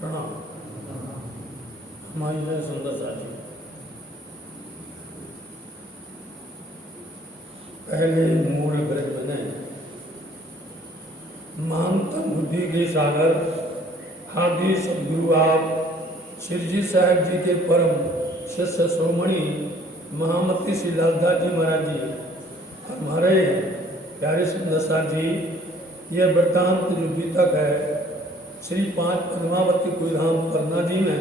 प्रणाम। हमारी है सुंदर साथी। पहले मूल ब्रज बने महानतम बुद्धि के सागर आदि सदगुरु आप श्री जी साहब जी के परम शिष्य श्रोमणी महामती श्री लालदास जी महाराज जी, हमारे प्यारे सुंदर साथ जी, यह वृत्तांत जो बीतक है श्री 5 पद्मावती कुलधाम पन्ना जी में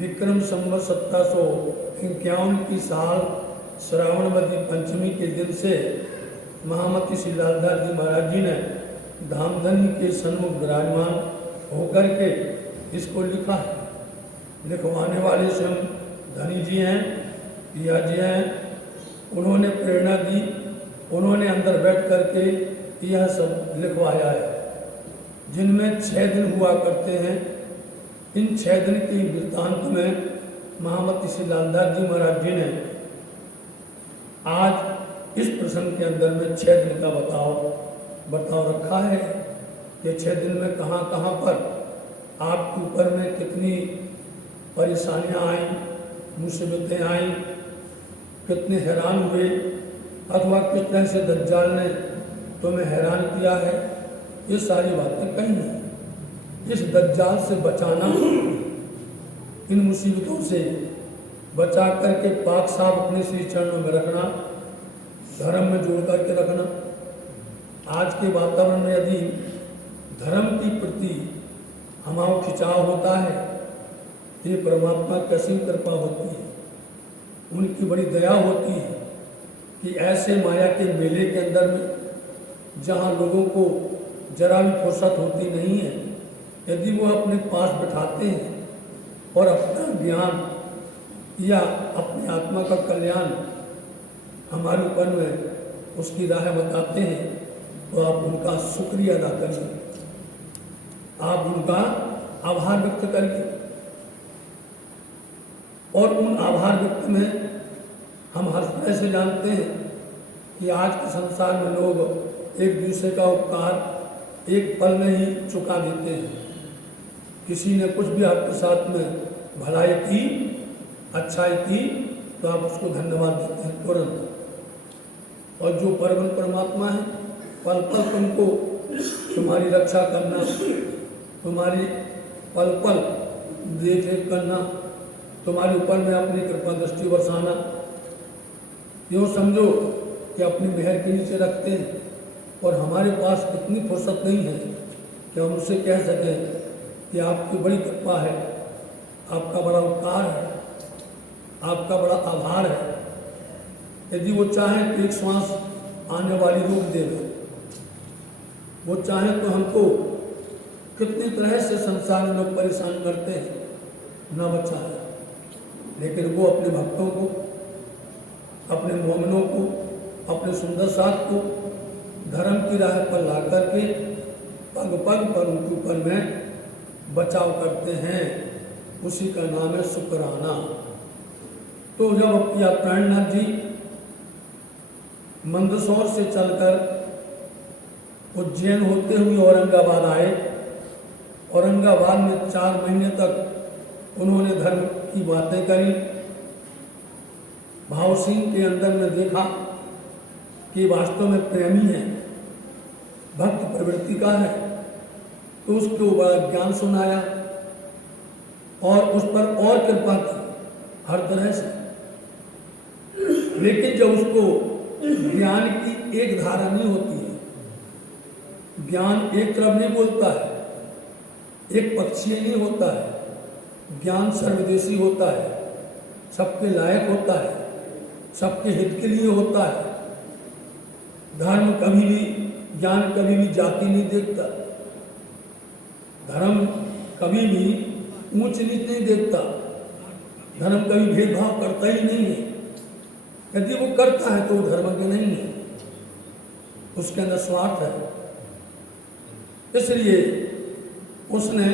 विक्रम संवत 1751 की साल श्रावणवती पंचमी के दिन से महामती श्री लालदास जी महाराज जी ने धामधन्य के सन्मुख विराजमान होकर के इसको लिखा है। लिखवाने वाले स्वयं धनी जी हैं, पिया जी हैं। उन्होंने प्रेरणा दी, उन्होंने अंदर बैठ करके यह सब लिखवाया है, जिनमें 6 दिन हुआ करते हैं। इन 6 दिन के वृत्तांत में महामती श्री लालदास जी महाराज जी ने आज इस प्रसंग के अंदर में 6 दिन का बताओ रखा है कि 6 दिन में कहाँ कहाँ पर आपके ऊपर में कितनी परेशानियाँ आई, मुसीबतें आई, कितने हैरान हुए, अथवा किस तरह से दज्जाल ने तुम्हें हैरान किया है, ये सारी बातें कही हैं। इस दज्जाल से बचाना, इन मुसीबतों से बचा करके पाक साफ अपने श्री चरणों में रखना, धर्म में जोड़ करके रखना। आज के वातावरण में यदि धर्म की प्रति हमारा खिंचाव होता है, ये परमात्मा कैसी कृपा होती है, उनकी बड़ी दया होती है कि ऐसे माया के मेले के अंदर में जहाँ लोगों को जरा भी फुर्सत होती नहीं है, यदि वो अपने पास बैठाते हैं और अपना ज्ञान या अपनी आत्मा का कल्याण हमारे ऊपर में उसकी राह बताते हैं, तो आप उनका शुक्रिया अदा करिए, आप उनका आभार व्यक्त करिए। और उन आभार व्यक्त में हम हर तरह से जानते हैं कि आज के संसार में लोग एक दूसरे का उपकार एक पल में ही चुका देते हैं। किसी ने कुछ भी आपके साथ में भलाई की, अच्छाई की, तो आप उसको धन्यवाद देते हैं तुरंत। और जो परम परमात्मा है, पल पल तुमको तुम्हारी रक्षा करना, तुम्हारी पल पल देख रेख करना, तुम्हारे ऊपर में अपनी कृपा दृष्टि बरसाना, यूँ समझो कि अपनी मेहर के नीचे रखते हैं। और हमारे पास इतनी फुर्सत नहीं है कि हम उससे कह सकें कि आपकी बड़ी कृपा है, आपका बड़ा उपकार है, आपका बड़ा आभार है। यदि वो चाहें तो एक श्वास आने वाली रोक देगा, वो चाहें तो हमको कितनी तरह से संसार में लोग परेशान करते हैं, न बचाए, लेकिन वो अपने भक्तों को, अपने मोमिनों को, अपने सुंदर साथ को धर्म की राह पर ला करके पग पग पर उनके ऊपर में बचाव करते हैं। उसी का नाम है शुक्राना। तो जब या प्राणनाथ जी मंदसौर से चलकर उज्जैन होते हुए औरंगाबाद आए, औरंगाबाद में 4 महीने तक उन्होंने धर्म की बातें करी। भाव सिंह के अंदर में देखा कि वास्तव में प्रेमी है, भक्त प्रवृत्ति का है, तो उसको बड़ा ज्ञान सुनाया और उस पर और कृपा की हर तरह से। लेकिन जब उसको ज्ञान की एक धारा नहीं होती है, ज्ञान एक तरफ नहीं बोलता है, एक पक्षीय नहीं होता है, ज्ञान सर्वदेशी होता है, सबके लायक होता है, सबके हित के लिए होता है। धर्म कभी भी, ज्ञान कभी भी जाति नहीं देखता, धर्म कभी भी ऊंच नीच नहीं देखता, धर्म कभी भेदभाव करता ही नहीं है। यदि वो करता है तो वो धर्म के नहीं है, उसके अंदर स्वार्थ है। इसलिए उसने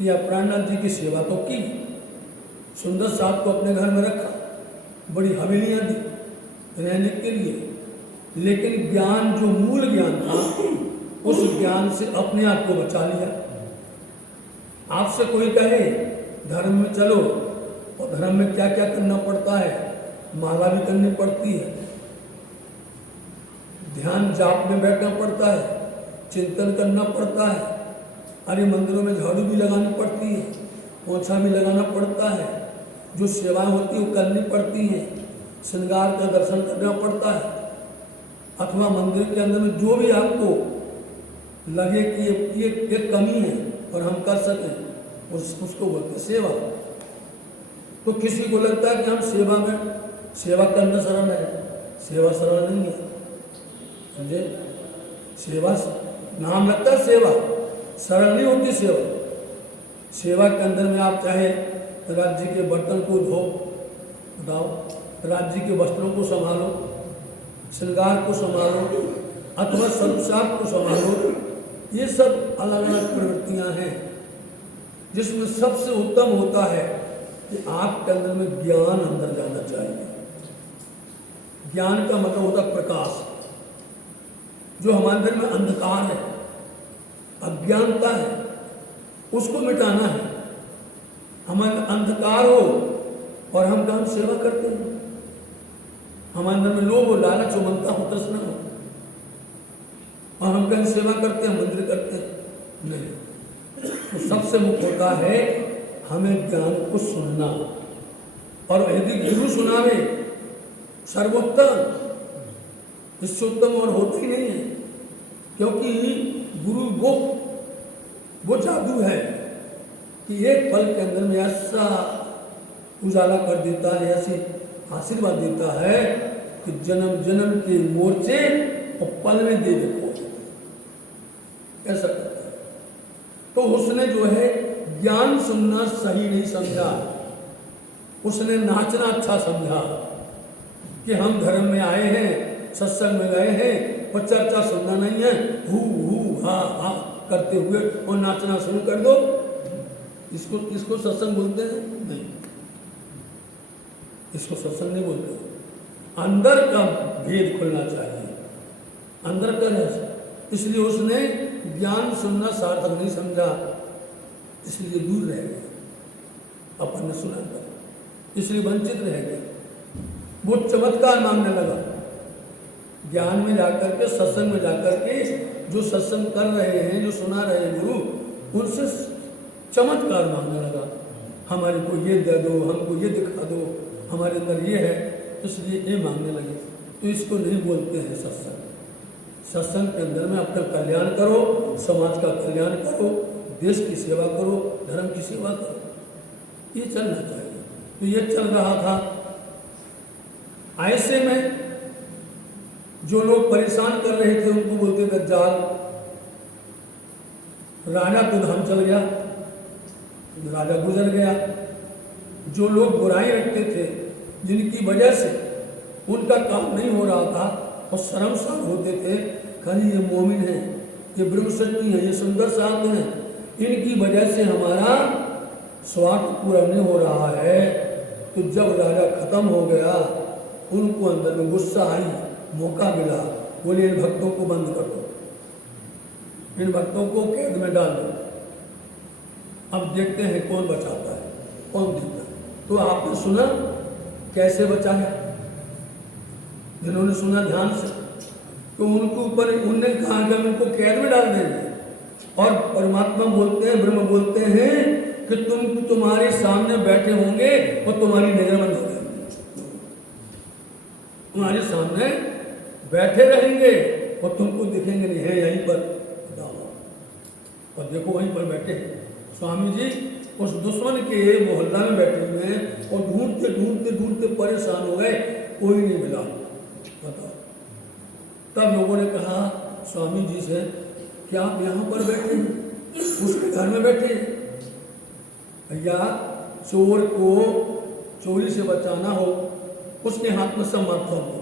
या प्राणनाथ जी की सेवा तो की, सुंदर साहब को अपने घर में रखा, बड़ी हवेलियां दी रहने के लिए, लेकिन ज्ञान जो मूल ज्ञान था, उस ज्ञान से अपने आप को बचा लिया आपसे कोई कहे धर्म में चलो, और धर्म में क्या क्या करना पड़ता है, माला भी करनी पड़ती है, ध्यान जाप में बैठना पड़ता है, चिंतन करना पड़ता है, अरे मंदिरों में झाड़ू भी लगानी पड़ती है, पोछा भी लगाना पड़ता है, जो सेवाएं होती है वो करनी पड़ती हैं, श्रृंगार का दर्शन करना पड़ता है, अथवा मंदिर के अंदर में जो भी आपको लगे कि ये कमी है और हम कर सकें, उसको बोलते सेवा। तो किसी को लगता है कि हम सेवा में सेवा करना सरल है, सेवा सरल नहीं है, समझे? सेवा नाम लगता है सेवा, सरल नहीं होती सेवा। सेवा के अंदर में आप चाहे राज्य के बर्तन को धो, बताओ, राज्य के वस्त्रों को संभालो, श्रृंगार को संभालो, अथवा संसार को संभालो, ये सब अलग अलग प्रवृत्तियां हैं, जिसमें सबसे उत्तम होता है कि आपके अंदर में ज्ञान अंदर जाना चाहिए। ज्ञान का मतलब होता है प्रकाश। जो हमारे अंदर में अंधकार है, अज्ञानता है, उसको मिटाना है। हमारे अंधकार हो और हम काम सेवा करते हैं, हमारे अंदर में लोभ हो, लालच हो, ममता हो, तृष्णा हो, और हम कहीं सेवा करते हैं, मंदिर करते हैं, नहीं। तो सबसे मुख्य होता है हमें ज्ञान को सुनना, और यदि गुरु सुनावे सर्वोत्तम, इससे उत्तम और होता ही नहीं है, क्योंकि गुरु वो जादू है कि एक पल के अंदर में ऐसा उजाला कर देता है, ऐसे आशीर्वाद देता है कि जन्म जन्म के मोर्चे और पल में दे देता है, ऐसा करता है। तो उसने जो है ज्ञान सुनना सही नहीं समझा, उसने नाचना अच्छा समझा कि हम धर्म में आए हैं, सत्संग में गए हैं, और चर्चा सुनना नहीं है, हु हा हा करते हुए और नाचना शुरू कर दो। इसको सत्संग बोलते हैं? नहीं, इसको सत्संग नहीं बोलते। अंदर का भेद खुलना चाहिए, अंदर का रहस्य। इसलिए उसने ज्ञान सुनना सार्थक नहीं समझा, इसलिए दूर रह गए, अपन ने सुना था, इसलिए वंचित रह गए। वो चमत्कार मांगने लगा, ज्ञान में जाकर के, सत्संग में जाकर के, जो सत्संग कर रहे हैं, जो सुना रहे हैं गुरु, उनसे चमत्कार मांगने लगा, हमारे को ये दे दो, हमको ये दिखा दो, हमारे अंदर ये है, इसलिए ये मांगने लगे। तो इसको नहीं बोलते हैं सत्संग। सत्संग के अंदर में अपना कल्याण करो, समाज का कल्याण करो, देश की सेवा करो, धर्म की सेवा करो, ये चलना चाहिए। तो ये चल रहा था। ऐसे में जो लोग परेशान कर रहे थे उनको बोलते दज्जाल। राजा तो धाम चल गया, राजा गुजर गया। जो लोग बुराई रखते थे, जिनकी वजह से उनका काम नहीं हो रहा था और शर्मसार होते थे, कहीं ये मोमिन है, ये ब्रह्मशक्ति है, ये सुंदर साथ हैं, इनकी वजह से हमारा स्वार्थ पूरा नहीं हो रहा है। तो जब राजा खत्म हो गया, उनको अंदर में गुस्सा आई, मौका मिला, बोले इन भक्तों को बंद कर दो, इन भक्तों को कैद में डाल दो, अब देखते हैं कौन बचाता है, कौन जीतता है। तो आपने सुना कैसे बचाया? जिन्होंने सुना ध्यान से, तो उनके ऊपर उनने कहा कि हम इनको कैद में डाल देंगे। और परमात्मा बोलते हैं, ब्रह्म बोलते हैं कि तुम्हारे सामने बैठे होंगे और तुम्हारी नजर बंद हो जाएगी, तुम्हारे सामने बैठे रहेंगे और तुमको दिखेंगे नहीं, है यहीं पर, और देखो वहीं पर बैठे स्वामी जी उस दुश्मन के मोहल्ला में बैठे हुए हैं और ढूंढते ढूंढते ढूंढते परेशान हो गए, कोई नहीं मिला। बताओ। तब लोगों ने कहा स्वामी जी से कि आप यहाँ पर बैठे हैं, उसके घर में बैठे हैं। भैया, चोर को चोरी से बचाना हो, उसके हाथ में समर्थन हो,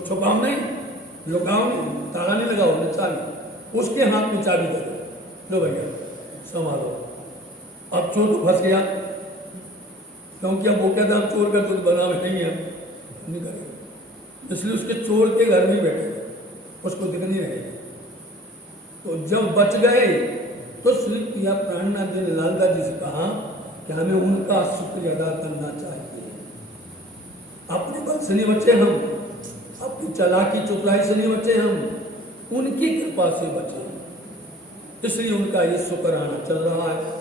छुपाओ नहीं, लुकाओ नहीं, ताला नहीं लगाओ, न चाबी, उसके हाथ में चाबी दे दो, लो भैया संभालो। अब चोर तो फंस गया, क्योंकि अब वो कहता है चोर का कुछ बना नहीं है, नहीं करेगा, इसलिए उसके चोर के घर में बैठे, उसको दिख नहीं रहे। तो जब बच गए तो श्री प्रिया प्राणनाथ जी ने लालदास जी से कहा कि हमें उनका शुक्रिया अदा करना चाहिए। अपने बल से नहीं बचे हम, अपनी चालाकी चतुराई से नहीं बचे हम, उनकी कृपा से बचे। इसलिए उनका ये शुक्राना चल रहा है।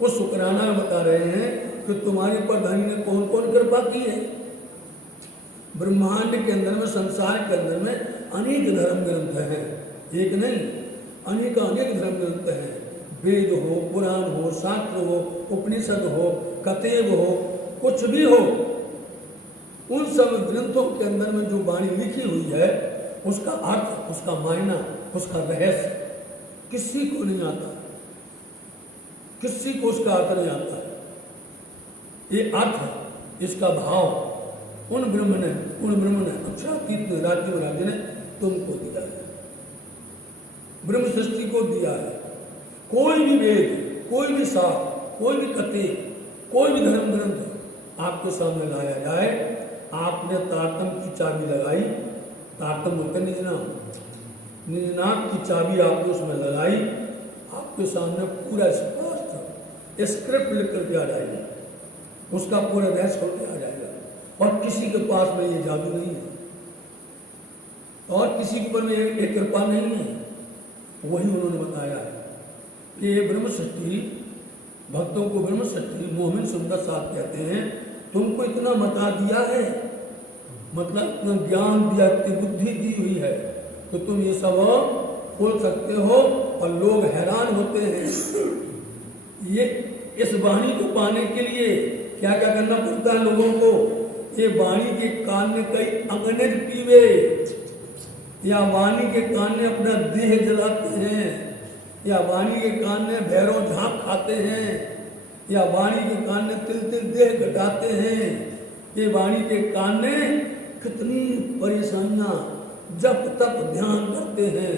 वो शुक्राना बता रहे हैं कि तुम्हारे पर धनी ने कौन कौन कृपा की है। ब्रह्मांड के अंदर में, संसार के अंदर में अनेक धर्म ग्रंथ हैं, एक नहीं अनेक धर्म ग्रंथ हैं। वेद हो, पुराण हो, शास्त्र हो, उपनिषद हो, कतेब हो, कुछ भी हो, उन सब ग्रंथों के अंदर में जो वाणी लिखी हुई है उसका अर्थ, उसका मायना, उसका रहस्य किसी को नहीं आता, किसी को उसका अर्थ नहीं आता। ये अर्थ, इसका भाव उन ब्रह्म ने अक्षरातीत राज्य महाराज ने तुमको दिया है, ब्रह्म सृष्टि को दिया है। कोई भी वेद, कोई भी शास्त्र, कोई भी कथे, कोई भी धर्म ग्रंथ आपके सामने लाया जाए, आपने तारतम की चाबी लगाई, तारतम बोलते निजनाक की चाबी आपने उसमें लगाई, आपके सामने पूरा स्पष्ट स्क्रिप्ट लिख करके आ जाएगा, उसका पूरा रहस्य होकर आ जाएगा। और किसी के पास में ये जादू नहीं है, और किसी के ऊपर में एक कृपा नहीं है। वही उन्होंने बताया है कि ये ब्रह्म सृष्टि, भक्तों को ब्रह्म सृष्टि मोहन सुंदर साहब कहते हैं, तुमको इतना बता दिया है, मतलब इतना ज्ञान दिया, इतनी बुद्धि दी हुई है तो तुम ये सब खोल सकते हो। और लोग हैरान होते हैं ये इस वाणी को पाने के लिए क्या क्या करना पड़ता है लोगों को। ये वाणी के कान में कई अंगनेज पीवे, या वाणी के कान में अपना देह जलाते हैं, या वाणी के कान में भैरव झांक खाते हैं, या वाणी के कान में तिल तिल देह घटाते हैं। ये वाणी के कान में कितनी परेशानियां, जब तक ध्यान करते हैं,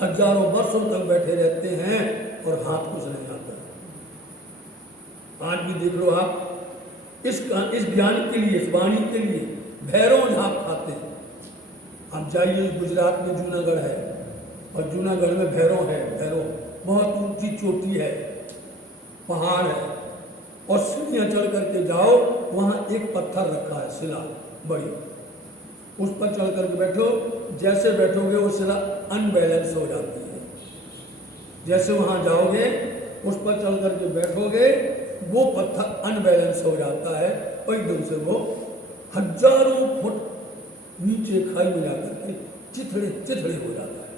हजारों वर्षों तक बैठे रहते हैं और हाथ कुछ नहीं आता। आज भी देख लो आप, इस ज्ञान के लिए, इस वाणी के लिए भैरव झांक खाते हैं। आप जाइए, गुजरात में जूनागढ़ है, और जूनागढ़ में भैरव है। भैरव बहुत ऊंची चोटी है, पहाड़ है, और सीढ़ियाँ चढ़ करके जाओ, वहाँ एक पत्थर रखा है, शिला बड़ी, उस पर चढ़ करके बैठो, जैसे बैठोगे वो शिला अनबैलेंस हो जाती है। जैसे वहाँ जाओगे, उस पर चढ़ करके बैठोगे, वो पत्थर अनबैलेंस हो जाता है, और एकदम से वो हजारों फुट नीचे खाई में जाकर के चिथड़े चिथड़े हो जाता है,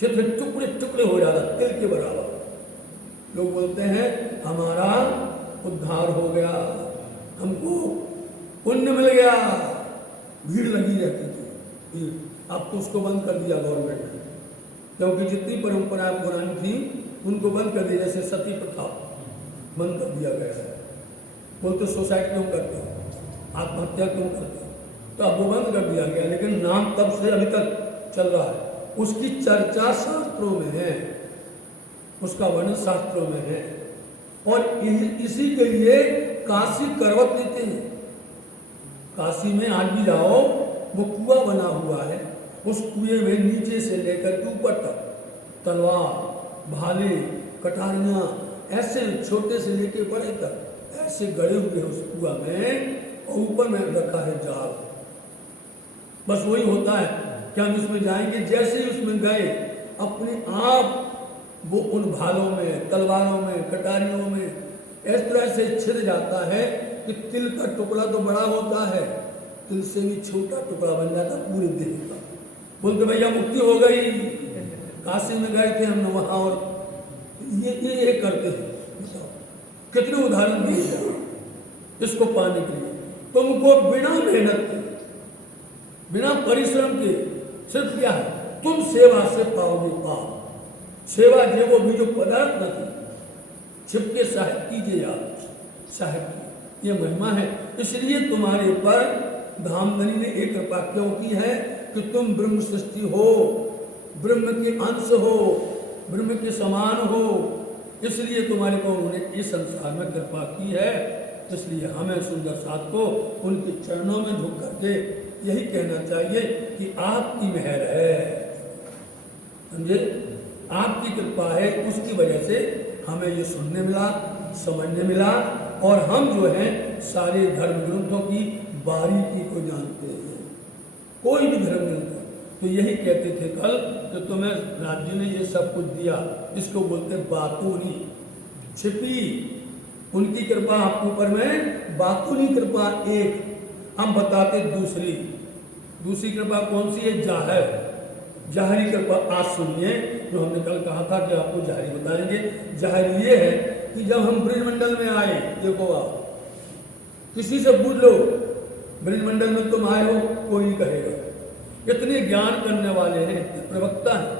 चिथड़े टुकड़े टुकड़े हो जाता है, तिल के बराबर। लोग बोलते हैं हमारा उद्धार हो गया, हमको पुण्य मिल गया। भीड़ लगी रहती थी, अब तो उसको बंद कर दिया गवर्नमेंट ने, क्योंकि जितनी परंपराएं पुरानी थी उनको बंद कर दिया। जैसे सती प्रथा बंद कर दिया गया है। बोलते सुसाइड क्यों करते हो, आत्महत्या क्यों करते हो, तो अब वो बंद कर दिया गया, लेकिन नाम तब से अभी तक चल रहा है। उसकी चर्चा शास्त्रों में है, उसका वर्णन शास्त्रों में है, और इसी के लिए काशी करवट लेते हैं। काशी में आज भी जाओ, वो कुआं बना हुआ है, उस कुएं में नीचे से लेकर के ऊपर तक तलवार, भाले, कटारियां, ऐसे छोटे से लेके बड़े तक ऐसे गड़े हुए उस कुआं में, और ऊपर में रखा है जाल। बस वही होता है कि हम इसमें जाएंगे, जैसे ही उसमें गए अपने आप वो उन भालों में, तलवारों में, कटारियों में इस तरह से छिद जाता है कि तिल का टुकड़ा तो बड़ा होता है, तिल से भी छोटा टुकड़ा बन जाता पूरे देह का। बोलते भैया मुक्ति हो गई। काशी में गए थे हम वहाँ, और ये करते हैं। बताओ कितने उदाहरण दिए जाए इसको पाने के लिए। तुमको बिना मेहनत के, बिना परिश्रम के, सिर्फ क्या है, तुम सेवा से पाओगे पाप। सेवा जेवो बीजो पदार्थ नहीं, छिपके साहिब कीजिए आप, साहिब की ये महिमा है। इसलिए तुम्हारे पर धामधनी ने एक कृपा क्यों की है कि तुम ब्रह्म सृष्टि हो, ब्रह्म के अंश हो, ब्रह्म के समान हो, इसलिए तुम्हारे को उन्होंने इस संसार में कृपा की है। इसलिए हमें सुंदर साथ को उनके चरणों में झुक करके यही कहना चाहिए कि आपकी मेहर है। समझे, आपकी कृपा है, उसकी वजह से हमें ये सुनने मिला, समझने मिला, और हम जो हैं सारे धर्म ग्रंथों की बारीकी को जानते हैं, कोई भी धर्म ग्रंथ। तो यही कहते थे कल कि तुम्हें राज्य ने ये सब कुछ दिया, इसको बोलते बातूनी, छिपी उनकी कृपा आपके ऊपर में, बातूनी कृपा एक, हम बताते दूसरी कृपा कौन सी है? जाहिर, जाहिरी कृपा। आज सुनिए जो हमने कल कहा था कि आपको जाहिरी बताएंगे। जाहिर ये है कि जब हम ब्रजमंडल में आए, देखो आप किसी से पूछ लो ब्रजमंडल में तुम आए हो, कोई नहीं कहेगा। इतने ज्ञान करने वाले हैं, इतने प्रवक्ता हैं,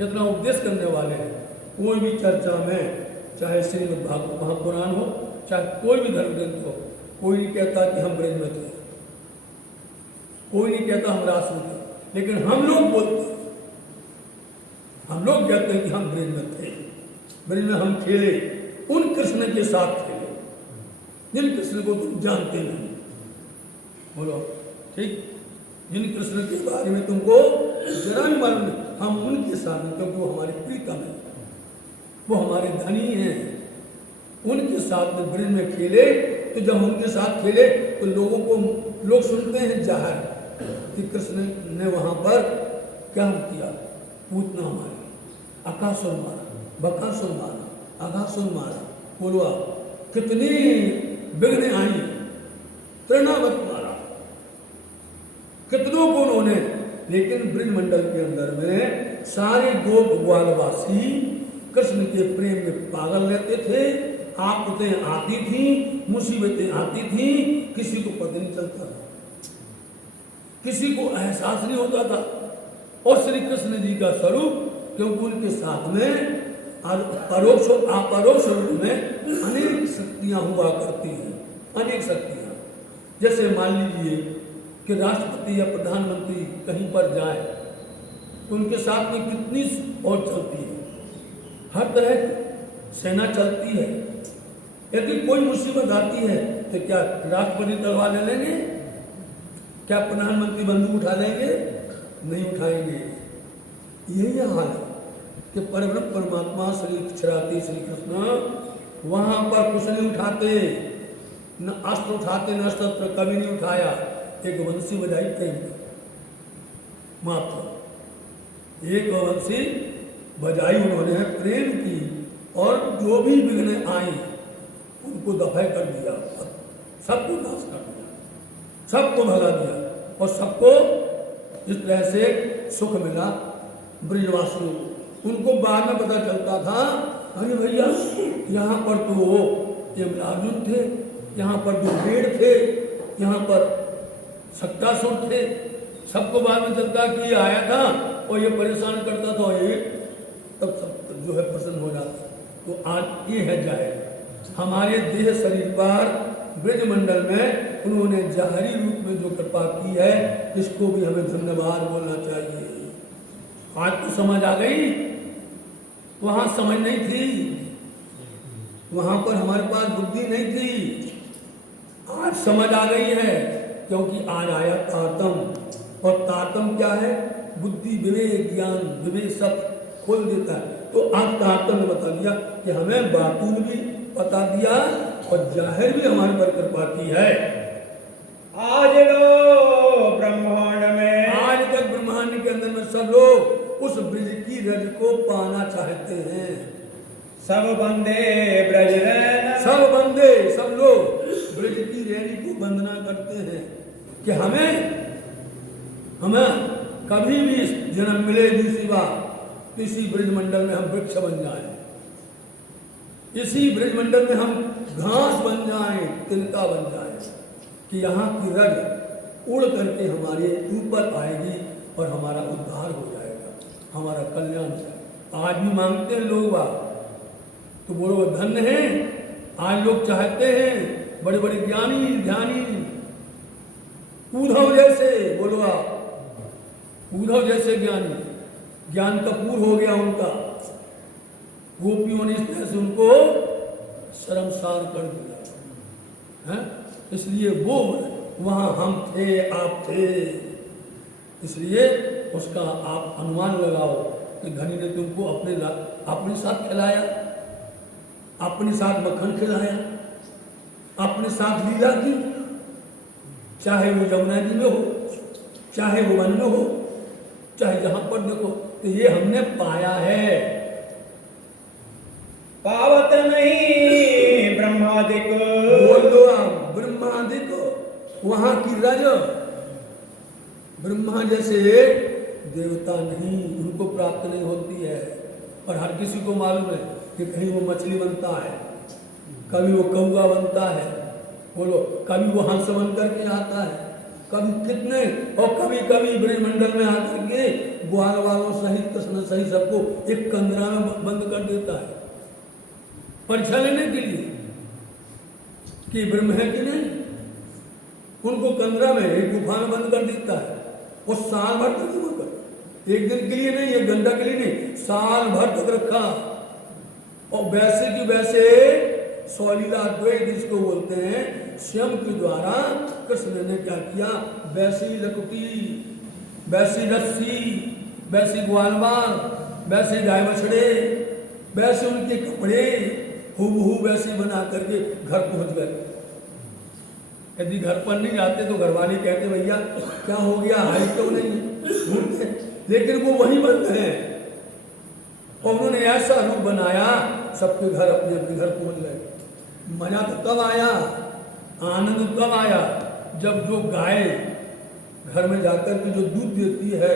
इतना उपदेश करने वाले हैं, कोई भी चर्चा में, चाहे श्रीमद् भागवत महापुराण हो, चाहे कोई भी धर्म ग्रंथ हो, कोई नहीं कहता कि हम ब्रज में थे, कोई नहीं कहता हम रास में थे, लेकिन हम लोग बोलते हैं, हम लोग कहते हैं कि हम ब्रज में थे, ब्रज में हम खेले, उन कृष्ण के साथ खेले जिन कृष्ण को तुम जानते नहीं। बोलो ठीक, जिन कृष्ण के बारे में तुमको जरा भी मालूम नहीं, हम उनके साथ, क्योंकि वो हमारे प्रीतम है, वो हमारे धनी हैं, उनके साथ में ब्रज में खेले। तो जब उनके साथ खेले तो लोग सुनते हैं जाहिर कि कृष्ण ने वहां पर क्या किया, पूतना मारी, अकासुर मारा, बकासुर मारा, अघासुर मारा। बोलो आप कितनी विघ्न आई, तृणावत मारा, कितनों को उन्होंने। लेकिन ब्रजमंडल के अंदर में सारे गोप ग्वालवासी कृष्ण के प्रेम में पागल रहते थे, आफतें आती थी, मुसीबतें आती थी, किसी को पता नहीं चलता था, किसी को एहसास नहीं होता था। और श्री कृष्ण जी का स्वरूप, क्योंकि उनके साथ में परोक्ष और अपरोक्ष रूप में अनेक शक्तियां हुआ करती हैं, अनेक शक्तियां। जैसे मान लीजिए कि राष्ट्रपति या प्रधानमंत्री कहीं पर जाए तो उनके साथ में कितनी और चलती है, हर तरह की सेना चलती है। यदि कोई मुसीबत आती है तो क्या राष्ट्रपति तलवार ले लेंगे? क्या प्रधानमंत्री बंदूक उठा लेंगे? नहीं उठाएंगे। यही हाल है कि परब्रह्म परमात्मा श्री क्षराती श्री कृष्ण वहां पर कुछ नहीं उठाते, न अस्त्र उठाते, न शस्त्र कभी नहीं उठाया। एक वंशी बजाई प्रेम मात्र, एक वंशी बजाई उन्होंने प्रेम की, और जो भी विघ्न आई उनको दफा कर दिया, सबको नाश कर दिया, सबको भगा दिया, और सबको इस तरह से सुख मिला ब्रजवासियों को। उनको बाद में पता चलता था, अरे भैया यहाँ पर तो यमराजुन थे, यहाँ पर जो पेड़ थे, यहाँ पर सक्कासुर थे, सबको बाद में चलता कि आया था और ये परेशान करता था, ये तब सब जो है प्रसन्न हो जाता। तो आज ये है जाहिर, हमारे देह शरीर पर ब्रजमंडल में उन्होंने जाहिरी रूप में जो कृपा की है, इसको भी हमें धन्यवाद बोलना चाहिए। आज तो समझ आ गई, वहां समझ नहीं थी, वहां पर हमारे पास बुद्धि नहीं थी, आज समझ आ गई है, क्योंकि आज आया तारतम। और तारतम क्या है? बुद्धि, विवेक, ज्ञान, विवेक सब खोल देता है। तो आज तारतम ने बता दिया कि हमें बातून भी बता दिया और जाहिर भी हमारे पर कृपा की है। आज लो ब्रह्मांड में, आज तक ब्रह्मांड के अंदर में सब लोग उस ब्रज की रज को पाना चाहते हैं। सब बंदे ब्रज रैन, सब बंदे, सब लोग ब्रज की रैनी को वंदना करते हैं कि हमें कभी भी जन्म मिले दूसरी बार इसी ब्रजमंडल में हम वृक्ष बन जाएं, इसी ब्रजमंडल में हम घास बन जाएं, तिनका बन जाएं, कि यहाँ की रज उड़ करके हमारे ऊपर आएगी और हमारा उद्धार हो जाएगा, हमारा कल्याण हो। आज भी मांगते हैं लोग तो बोलो धन्य है। आज लोग चाहते हैं बड़े बड़े ज्ञानी ध्यानी, उद्धव जैसे, बोलो आप उद्धव जैसे ज्ञानी, ज्ञान का पूर्ण हो गया उनका, गोपियों ने इस तरह से उनको शर्मसार कर दिया है। इसलिए वो वहां हम थे, आप थे, इसलिए उसका आप अनुमान लगाओ कि धनी ने तुमको अपने साथ खिलाया, अपने साथ मक्खन खिलाया, अपने साथ लीला की, चाहे वो यमुना जी में हो, चाहे वो वन में हो, चाहे जहां पर देखो, तो ये हमने पाया है। पावत नहीं ब्रह्मादिक, बोल दो आप, ब्रह्मादिक वहां की रज, ब्रह्मा जैसे देवता नहीं, उनको प्राप्त नहीं होती है। और हर किसी को मालूम है कि कहीं वो मछली बनता है, कभी वो कौवा बनता है, बोलो, कभी वो हंस बन करके आता है, कभी कितने, और कभी कभी ब्रह्मंडल में आकर के ग्वाल वालों सहित कृष्ण सहित सबको एक कंदरा में बंद कर देता है परीक्षा लेने के लिए कि ब्रह्म है कि नहीं। उनको कंदरा में एक गुफा में बंद कर देता है, वो साल भर तक वहां पर, एक दिन के लिए नहीं, एक घंटा के लिए नहीं, साल भर तक रखा। और वैसे की वैसे सौलीला द्वैत जिसको बोलते हैं, स्वयं के द्वारा कृष्ण ने क्या किया, वैसी लकुटी, वैसी रस्सी, वैसी ग्वालवाल, वैसे गाय बछड़े, वैसे उनके कपड़े हूबहू वैसे बना करके घर पहुंच गए। यदि घर पर नहीं जाते तो घरवाले कहते भैया क्या हो गया, आई क्यों नहीं घूमते, लेकिन वो वहीं बनते हैं। और उन्होंने ऐसा रूप बनाया, सबके घर अपने अपने घर पहुंच गए। मजा तो तब आया, आनंद तब आया जब जो गाय घर में जाकर के जो दूध देती है,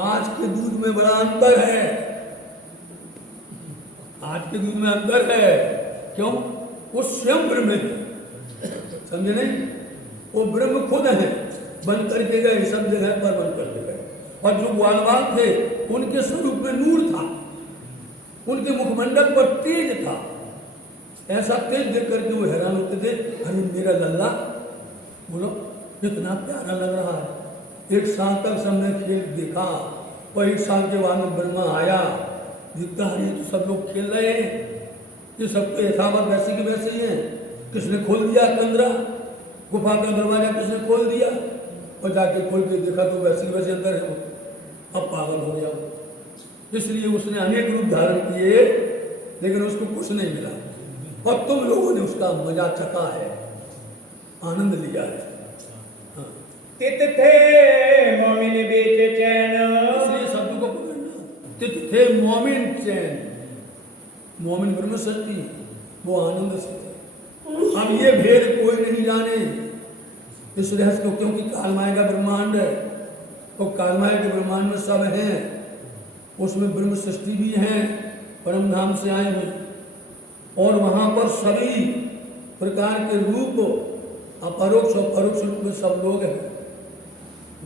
आज के दूध में बड़ा अंतर है, आज के दूध में अंतर है। क्यों? वो स्वयं ब्रह्म है, समझे नहीं? वो ब्रह्म खुद है, बन करके गए, सब जगह पर बन करके गए। और जो ग्वालवाल थे उनके स्वरूप में नूर था, उनके मुखमंडल पर तेज था, ऐसा तेज देख करके वो हैरान होते थे, अरे मेरा लल्ला, बोलो कितना प्यारा लग रहा है। एक साल तक सबने खेल देखा, और एक साल के बाद में ब्रह्मा आया, दिखता है तो सब लोग खेल रहे हैं, ये सब तो यथावत वैसे की वैसे ही है। किसने खोल दिया कंदरा, गुफा का दरवाजा किसने खोल दिया, और जाके खोल के देखा तो वैसे वैसे अंदर है वो। अब पागल हो गया वो, इसलिए उसने अनेक रूप धारण किए, लेकिन उसको कुछ नहीं मिला। और तुम लोगों ने उसका मजा चखा है, आनंद लिया है। हाँ। तित थे मोमिन बीच चैन, इसलिए शब्द को पकड़ना, तित थे मोमिन चैन, मोमिन ब्रह्म शक्ति, वो आनंद से थे। अब ये भेद कोई नहीं जाने इस रहस्य को, क्योंकि कालमाया का ब्रह्मांड है, और कालमाया के ब्रह्मांड में सब हैं, उसमें ब्रह्म सृष्टि भी है, परम धाम से आए हुए, और वहां पर सभी प्रकार के रूप, अपरोक्ष और परोक्ष रूप में सब लोग हैं।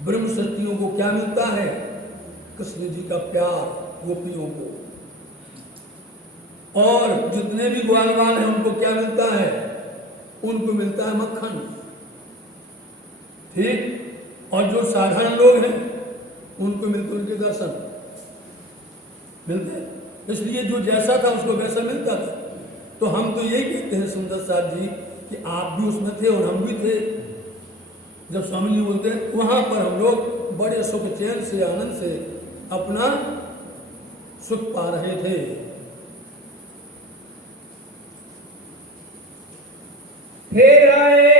ब्रह्म सृष्टियों को क्या मिलता है? कृष्ण जी का प्यार गोपियों को, और जितने भी ग्वालवाल हैं उनको क्या मिलता है? उनको मिलता है मक्खन, ठीक। और जो साधारण लोग हैं उनको मिलते उनके दर्शन मिलते, इसलिए जो जैसा था उसको वैसा मिलता था। तो हम तो यही कहते हैं सुंदर साथ जी कि आप भी उसमें थे और हम भी थे। जब स्वामी जी बोलते हैं वहां पर हम लोग बड़े सुख चैन से आनंद से अपना सुख पा रहे थे। फिर आए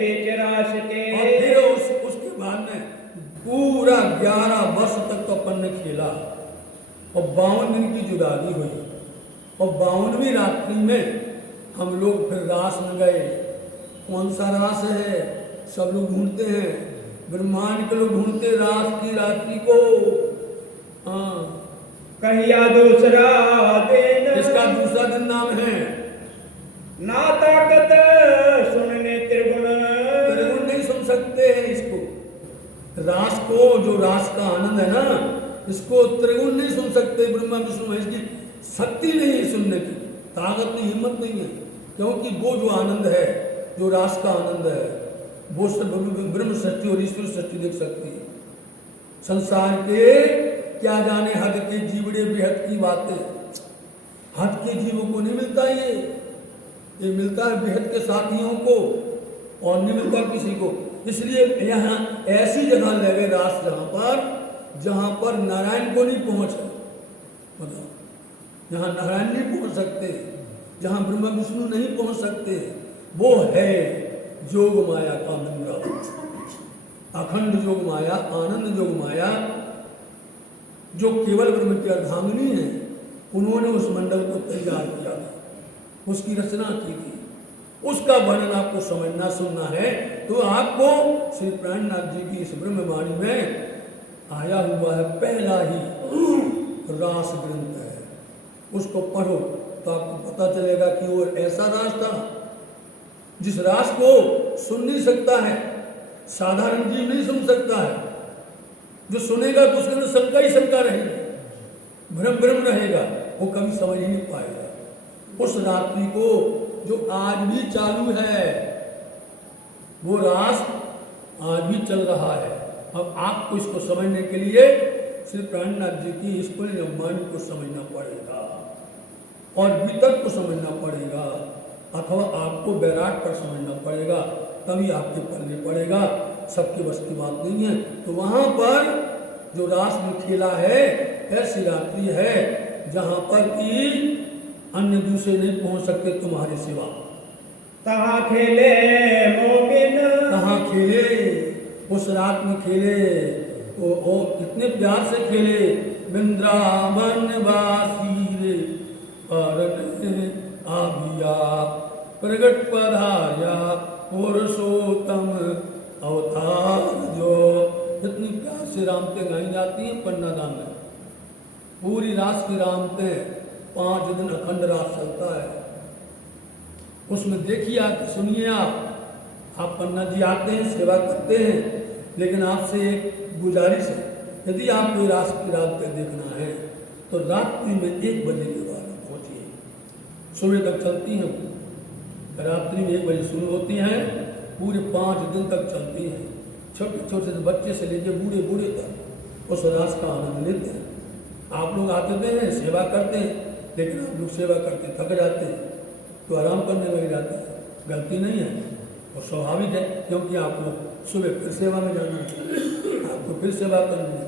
बीच रास के, और फिर उसके बाद में पूरा 11 वर्ष तक तो अपन ने खेला, और 52 दिन की जुदाई हुई, और 52वीं रात्रि में हम लोग फिर रास में गए। कौन सा रास है? सब लोग ढूंढते हैं, ब्रह्मांड के लोग ढूंढते रास की रात्रि को। हाँ, कहिया दूसरा दिन, इसका दूसरा दिन नाम है ना ताकत सुनने त्रिगुण, त्रिगुण नहीं सुन सकते हैं इसको, रास को, जो रास का आनंद है ना, इसको त्रिगुण नहीं सुन सकते। ब्रह्मा विष्णु महेश की शक्ति नहीं है सुनने की, ताकत नहीं, हिम्मत नहीं है, क्योंकि वो जो आनंद है, जो रास का आनंद है, वो ब्रह्म सृष्टि और ईश्वर सृष्टि देख सकती है। संसार के क्या जाने हद के जीवड़े बेहद की बातें, हद के जीवों को नहीं मिलता ये मिलता है बेहद के साथियों को, और नहीं मिलता किसी को। इसलिए यहाँ ऐसी जगह लगे रास जहाँ पर नारायण को नहीं पहुंचे, बताओ, जहाँ नारायण नहीं पहुँच सकते, जहाँ ब्रह्मा विष्णु नहीं पहुँच सकते, वो है जोग माया का मंदिर, अखंड जोग माया, आनंद जोग माया, जो केवल ब्रह्म की अर्धांगिनी है। उन्होंने उस मंडल को तैयार किया था, उसकी रचना की थी, उसका वर्णन आपको समझना सुनना है तो आपको श्री प्राणनाथ जी की इस ब्रह्मवाणी में आया हुआ है पहला ही रास ग्रंथ है, उसको पढ़ो तो आपको पता चलेगा कि वो ऐसा रास था जिस रास को सुन नहीं सकता है, साधारण जीव नहीं सुन सकता है। जो सुनेगा तो उसके अंदर शंका ही शंका रहेगी, भ्रम भ्रम रहेगा, वो कभी समझ ही नहीं पाएगा। उस रात्रि को जो आज भी चालू है, वो रास आज भी चल रहा है। अब आपको इसको समझने के लिए श्री प्राणनाथ जी की स्फुलिंग वाणी को समझना पड़ेगा और वितर्क को समझना पड़ेगा, अथवा आपको बैराट पर समझना पड़ेगा, तभी आपके पल्ले पड़ेगा। सबके बस की बात नहीं है। तो वहां पर जो रास में खेला है, ऐसी रात्रि है जहां पर कि अन्य दूसरे नहीं पहुंच सकते तुम्हारे सिवा। तहाँ खेले मोमिन, तहाँ खेले, उस रात में खेले, ओ कितने प्यार से खेले। वृंदावन वासी रे आभिया प्रगट पधार्या पुरुषोत्तम अवतार जो। इतनी प्यार से रामते गाई जाती है पन्नादान में। पूरी रास की रामते 5 दिन अखंड रास चलता है। उसमें देखिए आप, सुनिए आप पन्ना जी आते हैं, सेवा करते हैं, लेकिन आपसे एक गुजारिश है, यदि आपको रास की रात पे देखना है तो रात्रि में 1 बजे के बाद पहुँचिए। सुबह तक चलती हैं, रात्रि में 1 बजे शुरू होती हैं, पूरे 5 दिन तक चलती हैं। छोटे छोटे बच्चे से लेकर बूढ़े बूढ़े तक उस रास का आनंद लेते हैं। आप लोग आते हैं, सेवा करते हैं, लेकिन आप लोग सेवा करके थक जाते हैं तो आराम करने लग जाते हैं। गलती नहीं है, वो स्वाभाविक है, क्योंकि आप लोग सुबह फिर सेवा में जाना है, आपको फिर सेवा करनी है।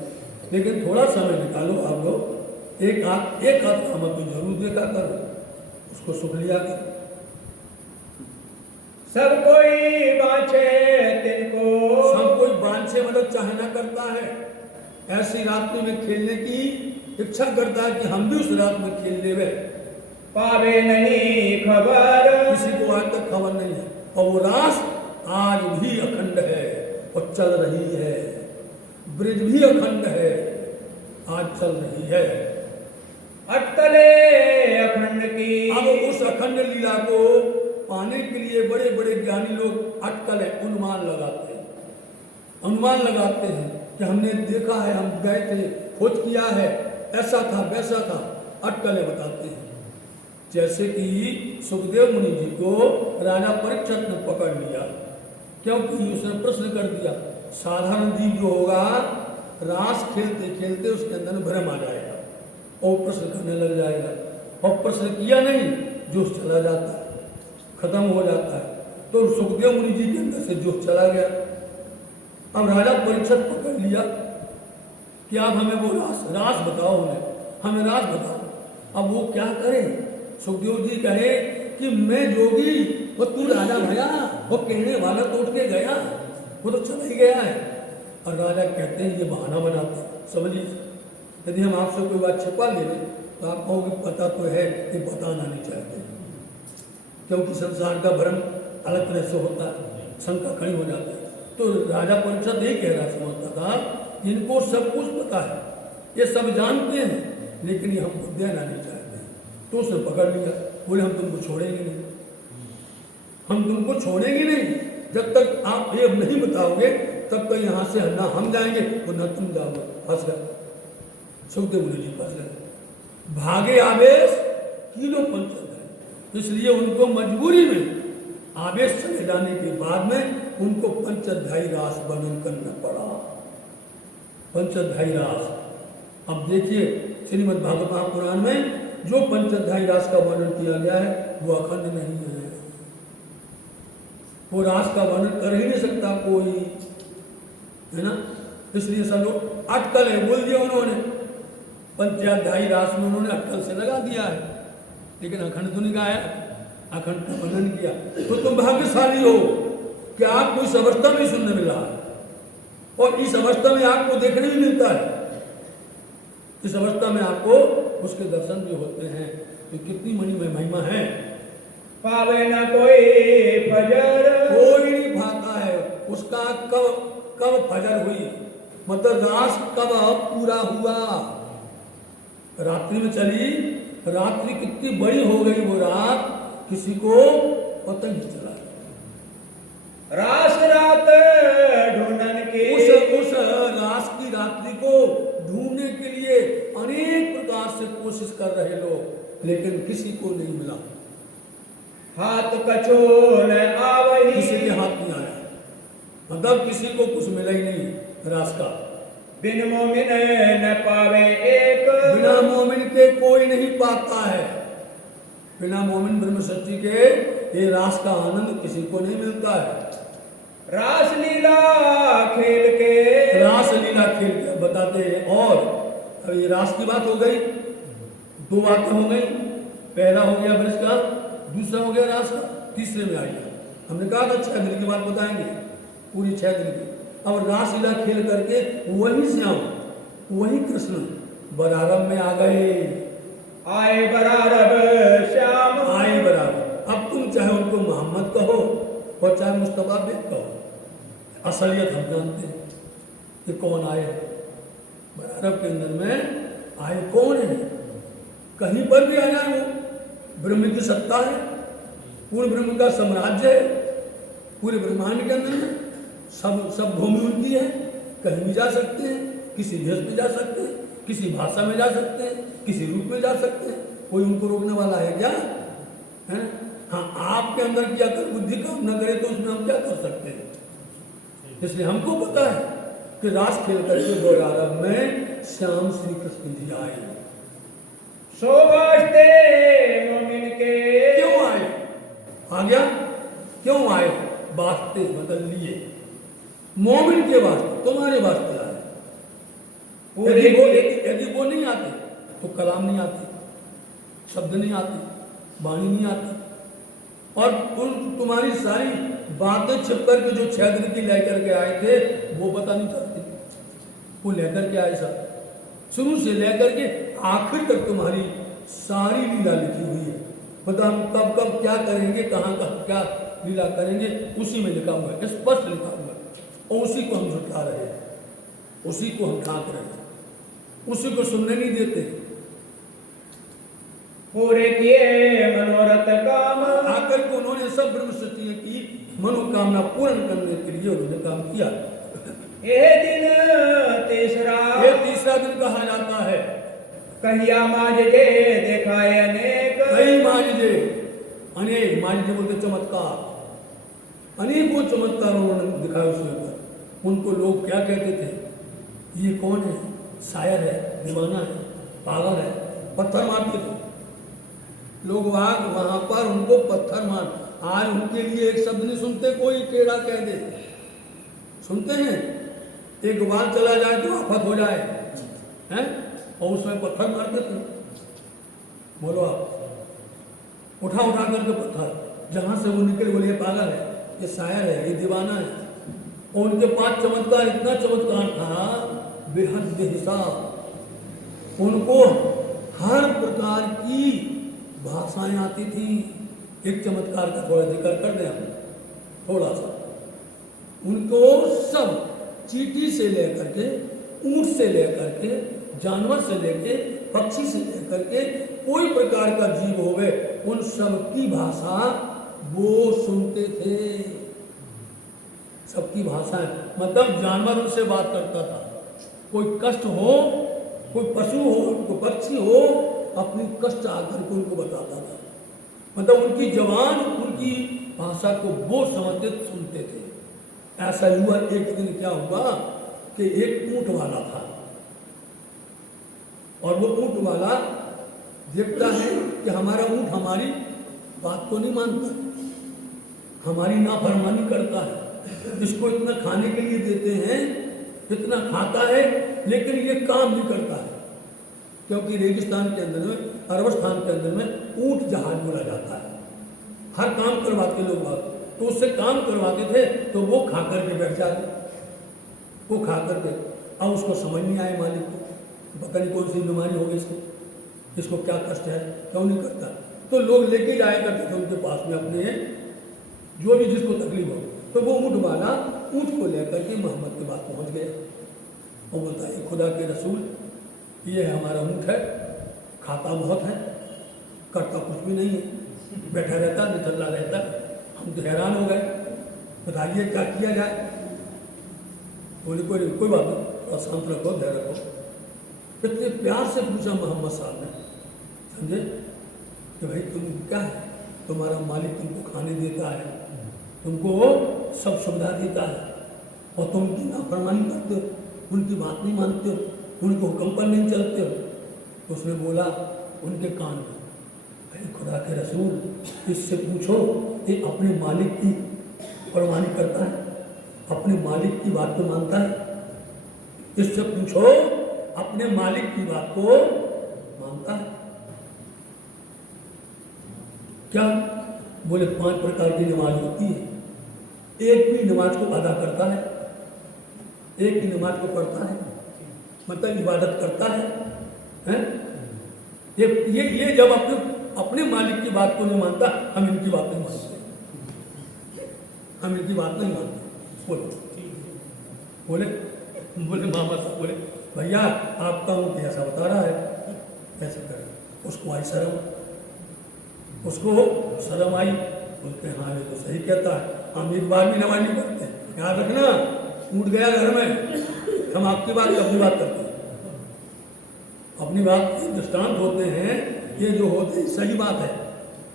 लेकिन थोड़ा समय निकालो, आप लोग एक आध काम अपनी जरूर देखा करो, उसको सुख लिया करो। सब कोई बाँचे तिनको, सब कोई बांछे मतलब चाहना करता है, ऐसी रात्रि में खेलने की इच्छा करता है कि हम भी उस रात में खेल लेवे। पावे नहीं खबर, किसी को आज तक खबर नहीं है, और वो रास आज भी अखंड है और चल रही है। ब्रिज भी अखंड है, आज चल रही है। अटकले अखंड की, अब उस अखंड लीला को पाने के लिए बड़े बड़े ज्ञानी लोग अटकल है, अनुमान लगाते हैं। अनुमान लगाते हैं कि हमने देखा है, हम गए थे, खोज किया है, ऐसा था वैसा था, अटकलें बताते हैं। जैसे कि सुखदेव मुनि जी को राजा परीक्षित ने पकड़ लिया, क्योंकि उसने प्रश्न कर दिया। साधारण जीव जो होगा, रास खेलते खेलते उसके अंदर भ्रम आ जाएगा और प्रश्न करने लग जाएगा, और प्रश्न किया नहीं, जोश चला जाता है, खत्म हो जाता है। तो सुखदेव मुनि जी के अंदर से जोश चला गया। अब राजा परीक्षित पकड़ लिया कि आप हमें वो रास बताओ, हमें रास बताओ। अब वो क्या करे? सुखदेव जी कहे कि मैं जोगी, वो तू राजा भया, वो कहने वाला तो उठ के गया, वो तो चला ही गया है। और राजा कहते हैं ये बहाना बनाता। समझिए, यदि हम आपसे कोई बात छिपा ले लें तो आप कहोगे पता तो है, ये बताना नहीं चाहते, क्योंकि संसार का भ्रम अलग तरह से होता है, शंका खड़ी हो जाती है। तो राजा परीक्षित यही कह रहा समझता था, इनको सब कुछ पता है, ये सब जानते हैं, लेकिन ये हमको देना नहीं चाहते। तो उसने पकड़ लिया, बोले हम तुमको छोड़ेंगे नहीं, हम तुमको छोड़ेंगे नहीं, जब तक आप ये नहीं बताओगे तब तक यहाँ से ना हम जाएंगे और ना तुम जाओगे। फंस गए सुखदेव मुनि जी, फंस गए। भागे आवेश किलो पंचद है, इसलिए उनको मजबूरी में आवेश चले जाने के बाद में उनको पंचध्यायी रास वर्णन करना पड़ा। पंचध्यायी रास, अब देखिए श्रीमद् भागवत महापुराण में जो पंचध्यायी रास का वर्णन किया गया है वो अखंड नहीं है। वो रास का वर्णन कर ही नहीं सकता कोई, है ना। इसलिए सब लोग अटकल है बोल दिया उन्होंने, पंचाध्यायी रास में उन्होंने अक्कल से लगा दिया है, लेकिन अखंड तो नहीं गाया, अखंड का वर्णन किया। तो तुम भाग्यशाली हो कि आपको इस अवस्था में सुनने मिल रहा है, और इस अवस्था में आपको देखने भी मिलता है, इस अवस्था में आपको उसके दर्शन भी होते हैं। तो कितनी मणिमय महिमा है। पावे न कोई फजर, कोई नहीं भाता है उसका कब फजर हुई, मतलब रात कब पूरा हुआ। रात्रि में चली, रात्रि कितनी बड़ी हो गई वो रात, किसी को पता नहीं चला। रास रात ढूंढन के, उस रास की रात्रि को ढूंढने के लिए अनेक प्रकार से कोशिश कर रहे लोग, लेकिन किसी को नहीं मिला। हाथ कछो न आवही, किसी के हाथ नहीं आया, मतलब किसी को कुछ मिला ही नहीं रास का। बिन मोमिन न पावे एक, बिना मोमिन के कोई नहीं पाता है। बिना मोमिन ब्रह्म सच्ची के ये रास का आनंद किसी को नहीं मिलता है। रास लीला खेल के, रास लीला खेल के बताते हैं। और अब ये रास की बात हो गई, दो बातें हो गई, पहला हो गया ब्रज का, दूसरा हो गया रास का, तीसरे में आइए हमने कहा था 6 दिन की बात बताएंगे, पूरी 6 दिन की। अब रास लीला खेल करके वही श्याम, वही कृष्ण बरारब में आ गए। आए बरारब श्याम, आए बराबर। अब तुम चाहे उनको मोहम्मद कहो और चाहे मुस्तफा बेग कहो, असलियत हम जानते हैं कि कौन आए। बरारब के अंदर में आए कौन है, कहीं पर भी आ जाए वो ब्रह्म की सत्ता है, पूर्ण ब्रह्म का साम्राज्य है, पूरे ब्रह्मांड के अंदर में सब भूमि उनकी है, कहीं भी जा सकते हैं, किसी भेष में जा सकते हैं, किसी भाषा में जा सकते हैं, किसी रूप में जा सकते हैं, कोई उनको रोकने वाला है क्या है? हाँ, आपके अंदर की अगर बुद्धि काम न करे तो उसमें हम क्या कर सकते हैं। इसलिए हमको पता है कि रास खेल करके बरारब में श्याम श्री कृष्ण जी आए। शोभास्ते मोमिन के, क्यों आए, आ गया क्यों आए, वास्ते बदल लिए, मोमिन के वास्ते, तुम्हारे वास्ते आए। यदि वो नहीं आते तो कलाम नहीं आती, शब्द नहीं आते, वाणी नहीं आती, और तुम्हारी सारी बातें छिप करके जो 6 दिन की लेकर के आए थे वो पता नहीं चलती। वो लेकर के आए सब, शुरू से लेकर के आखिर तक तुम्हारी सारी लीला लिखी हुई है। मतलब हम कब कब क्या करेंगे, कहाँ कहाँ क्या लीला करेंगे, उसी में लिखा हुआ है, स्पष्ट लिखा हुआ है, और उसी को हम झुठला रहे हैं, उसी को हम ठाक रहे हैं, उसी को सुनने नहीं देते। पूरे किए मनोरथ काम, आकर के उन्होंने सब ब्रह्म सत्य की मनोकामना पूर्ण करने के लिए उन्होंने काम किया। ये दिन तीसरा, ये तीसरा दिन कहा जाता है। कहिया माजजे देखाए अनेक, कई माजिजे, अनेक माजिजे बोलते चमत्कार, अनेकों चमत्कार उन्होंने दिखाए उसके ऊपर। उनको लोग क्या कहते थे, ये कौन है, शायर है, दीवाना है, पागल है, पत्थर मारते थे लोग वहां पर उनको पत्थर मार। आज उनके लिए एक शब्द नहीं सुनते, कोई टेढ़ा कह दे सुनते हैं, एक बार चला जाए तो आफत हो जाए हैं, और उसमें पत्थर मारते थे। बोलो आप, उठा करके पत्थर, जहां से वो निकले बोले ये पागल है, ये शायर है, ये दीवाना है। और उनके पास चमत्कार, इतना चमत्कार था बेहद बेहिसाब। उनको हर प्रकार की भाषाएं आती थी। एक चमत्कार का थोड़ा जिक्र कर दें हम, थोड़ा सा। उनको सब चींटी से लेकर के, ऊंट से लेकर के, जानवर से लेके, पक्षी से लेकर के, कोई प्रकार का जीव हो गए, उन सब की भाषा वो सुनते थे। सबकी भाषाएं, मतलब जानवर उनसे बात करता था, कोई कष्ट हो, कोई पशु हो, कोई पक्षी हो, अपनी कष्ट आकर के उनको बताता था। मतलब उनकी जवान, उनकी भाषा को वो समझते सुनते थे। ऐसा हुआ, एक दिन क्या हुआ कि एक ऊंट वाला था, और वो ऊंट वाला देखता है कि हमारा ऊंट हमारी बात को नहीं मानता, हमारी नाफरमानी करता है, इसको इतना खाने के लिए देते हैं, इतना खाता है, लेकिन ये काम नहीं करता है। क्योंकि रेगिस्तान के अंदर में, अरबस्तान के अंदर में ऊंट जहाज बोला जाता है। हर काम करवाते लोग बात, तो उससे काम करवाते थे तो वो खा करके बैठ जाते, वो खा करके। अब उसको समझ नहीं आए मालिक को, पता नहीं कौन सी बीमारी हो गई इसको क्या कष्ट है, क्यों नहीं करता। तो लोग लेके जाया करते थे उनके पास में अपने, जो भी जिसको तकलीफ हो। तो वो ऊँट वाला ऊँट को लेकर के मोहम्मद के पास पहुँच गया और बोलता है, खुदा के रसूल, ये हमारा ऊँट है, खाता बहुत है, करता कुछ भी नहीं है, बैठा रहता, निठल्ला रहता, हम तो हैरान हो गए, बताइए क्या किया जाए। बोले कोई बात नहीं, शांत रखो, धैर्य रखो। इतने प्यार से पूछा मोहम्मद साहब ने, समझे, कि भाई तुम क्या है, तुम्हारा मालिक तुमको खाने देता है, तुमको सब सुविधा देता है, और तुम उनकी नाफरमानी करते हो, उनकी बात नहीं मानते हो, उनके हुक्म पर नहीं चलते हो। तो उसने बोला उनके कान में, भाई खुदा के रसूल, इससे पूछो ये अपने मालिक की कुर्बानी करता है, अपने मालिक की बात को मानता है। इससे पूछो अपने मालिक की बात को मानता है क्या? बोले 5 प्रकार की नमाज होती है, एक भी नमाज को अदा करता है, एक ही नमाज को पढ़ता है, मतलब इबादत करता है, हैं? ये जब अपने मालिक की बात को नहीं मानता, हम इनकी बात नहीं मानते, हम इनकी बात नहीं मानते। बोले मामा साहब बोले, भैया आपका ऊँट ऐसा बता रहा है, कैसे करें? उसको आई शर्म, उसको शर्म आई, बोलते हाँ ये तो सही कहता है, हम एक बार भी नमाज नहीं पढ़ते, याद रखना, ऊँट गया घर में, हम आपकी बात अपनी बात करते हैं, अपनी बात दृष्टांत होते हैं, ये जो होते हैं सही बात है।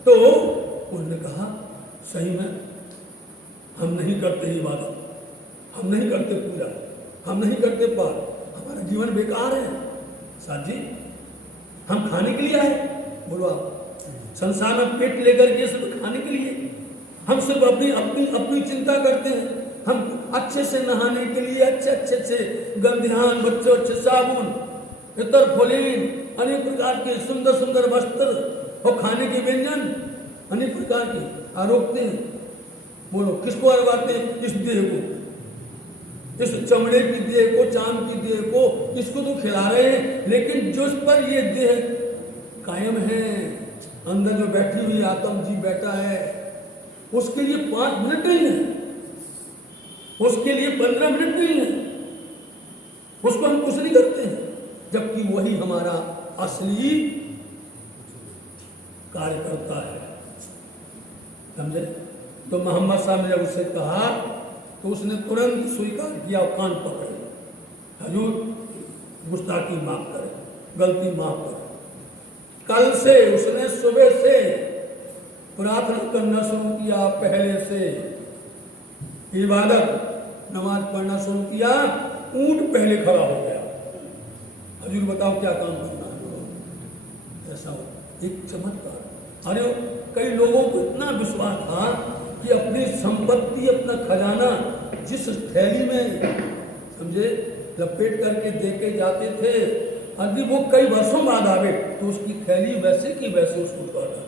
तो उन्होंने कहा सही में हम नहीं करते इबादत, हम नहीं करते पूजा, हम नहीं करते पार, हमारा जीवन बेकार है साथ जी, हम खाने के लिए आए। बोलो आप, संसार में पेट लेकर के सिर्फ खाने के लिए, हम सिर्फ अपनी अपनी अपनी चिंता करते हैं। हम अच्छे से नहाने के लिए अच्छे से गंधियान, बच्चों अच्छे साबुन, इतर फुलीन, अनेक प्रकार के सुंदर सुंदर वस्त्र और खाने के व्यंजन अनेक प्रकार के आरोपते हैं। बोलो किसको अरवाते हैं? इस देह को, इस चमड़े की देह को, चांद की देह को, इसको तो खिला रहे हैं, लेकिन जिस पर ये देह कायम है, अंदर जो बैठी हुई आत्म जी बैठा है, उसके लिए 5 मिनट नहीं है, उसके लिए 15 मिनट नहीं है, उसको हम कुछ नहीं करते हैं, जबकि वही हमारा असली कार्य करता है। समझे? तो मोहम्मद साहब ने जब उससे कहा तो उसने तुरंत स्वीकार किया और कान पकड़े, हजूर गुस्ताखी माफ करें, गलती माफ करें। कल से उसने सुबह से प्रार्थना करना शुरू किया, पहले से इबादत नमाज पढ़ना शुरू किया, ऊंट पहले खड़ा हो गया। हजूर बताओ क्या काम करना है? ऐसा हो एक चमत्कार। अरे कई लोगों को इतना विश्वास था कि अपनी संपत्ति, अपना खजाना जिस थैली में समझे लपेट करके देके जाते थे, यदि वो कई वर्षों बाद आवे तो उसकी थैली वैसे की वैसे उसको उतार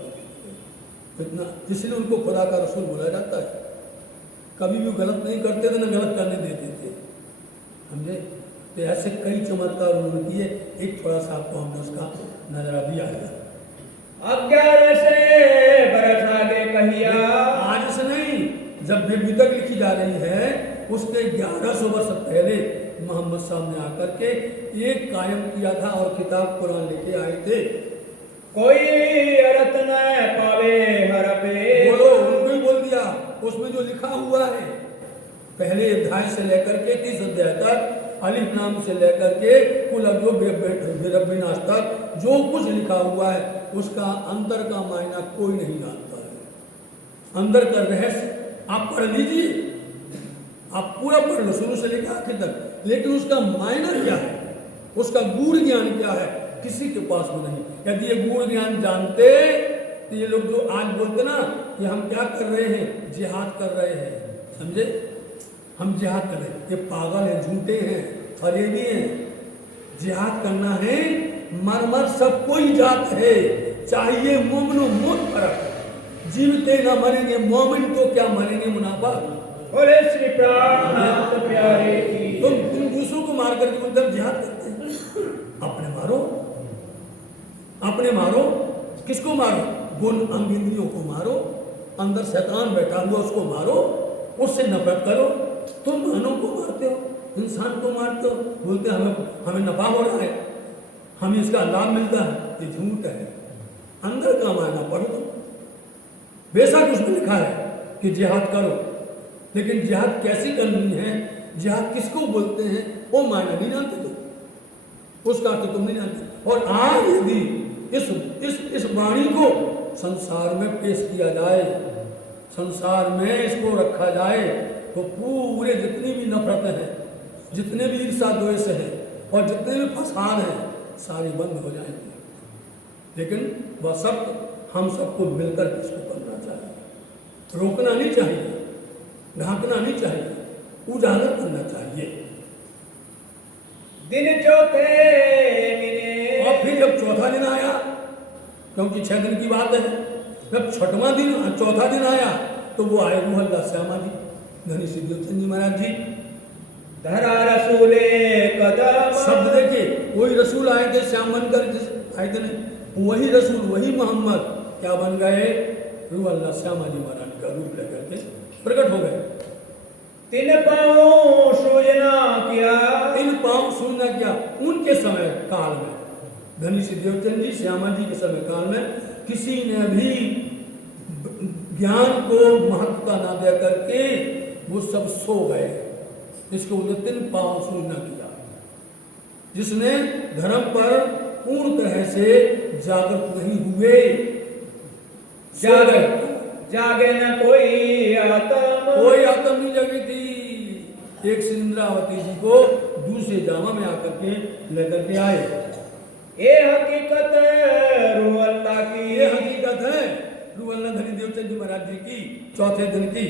इतना, इसलिए उनको खुदा का रसूल बोला जाता है। कभी भी गलत नहीं करते थे, ना गलत करने देते थे, समझे? तो ऐसे कई चमत्कार उन्होंने किए। एक थोड़ा सा आपको हमने उसका नजरा भी आएगा। 11 से बरस आगे कहिया, आज से नहीं, जब वितक लिखी जा रही है उसके 1100 वर्ष पहले मोहम्मद साहब ने आकर के एक कायम किया था और किताब कुरान लेके आए थे। कोई अरत न पावे हर पे, बोलो, उनको ही बोल दिया। उसमें जो लिखा हुआ है पहले अध्याय से लेकर के 30 अध्याय तक, अलिफ नाम से लेकर के कुल जो बेरबिनाश तक जो कुछ लिखा हुआ है उसका अंदर का मायना कोई नहीं जानता है। अंदर का रहस्य आप पढ़ लीजिए, आप पूरा पढ़ लो शुरू से लेकर आखिर तक, लेकिन उसका मायना क्या है, उसका गूढ़ ज्ञान क्या है, किसी के पास में नहीं। यदि ये गूढ़ ज्ञान जानते तो ये लोग जो आज बोलते ना कि हम क्या कर रहे हैं, जिहाद कर रहे हैं, समझे? हम जिहाद कर रहे हैं, ये पागल हैं, झूठे हैं, फरेबी हैं, जिहाद करना है, मर सब कोई जात है, चाहिए मोमिनो मौत फर्क, जीवते ना मरेंगे मोमिन तो क्या मरेंगे मुनाफिक। बोले श्री प्राणनाथ प्यारे की। तुम दूसरों को मार करके उधर जिहाद करते हैं, अपने मारो, अपने मारो। किसको मारो? गुण अंग इंद्रियों को मारो, अंदर शैतान बैठा हुआ उसको मारो, उससे नफरत करो। तुम मानव को मारते हो, इंसान को मारते हो, बोलते हमें नफा हो रहा है, हमें इसका लाभ मिलता है, ये झूठ है। अंदर का मायना पढ़ो तुम। बेशक उसमें लिखा है कि जिहाद करो, लेकिन जिहाद कैसी करनी है, जिहाद किसको बोलते हैं, वो मायना नहीं जानते तुम, उसका तो तुम नहीं जानते। और आज यदि इस वाणी को संसार में पेश किया जाए, संसार में इसको रखा जाए, तो पूरे जितनी भी नफरतें हैं, जितने भी ईर्षा द्वेष है और जितने भी फसाद हैं, सारी बंद हो जाएंगे। लेकिन वह सब हम सबको मिलकर इसको करना चाहिए, रोकना नहीं चाहिए, ढांकना नहीं चाहिए, उजागर करना चाहिए। दिन चौथे मिने। और फिर जब चौथा दिन आया, क्योंकि 6 दिन की बात है, जब छठवां दिन चौथा दिन आया तो वो आए रूह अल्लाह श्यामा जी, धनी सिद्धोचन जी महाराज जी। धरा रसूले कदम। शब्द देखिए, वही रसूल आए थे श्याम बनकर आए थे नहीं, वही रसूल वही मोहम्मद क्या बन गए, रूह अल्लाह श्यामा जी महाराज का रूप लेकर के प्रकट हो गए। 3 पाँव सूजना किया। 3 पाँव सूजना किया। उनके समय काल में, धनी सिद्धोचन जी श्यामा जी के समय काल में, किसी ने भी ज्ञान को महत्वता ना दे करके वो सब सो गए। इसको उन्होंने 3 पाँव सूजना किया। जिसने धर्म पर पूर्ण तरह से जागरूक नहीं हुए, जागे न कोई आत्म। कोई आत्म नहीं जगी थी। एक सिंद्रावती जी को दूसरे जामा में आकर के लेकर के आए। ये हकीकत रूह अल्लाह की। ये हकीकत है रूह अल्लाह धनी देवचंद जी महाराज जी की चौथे दिन की।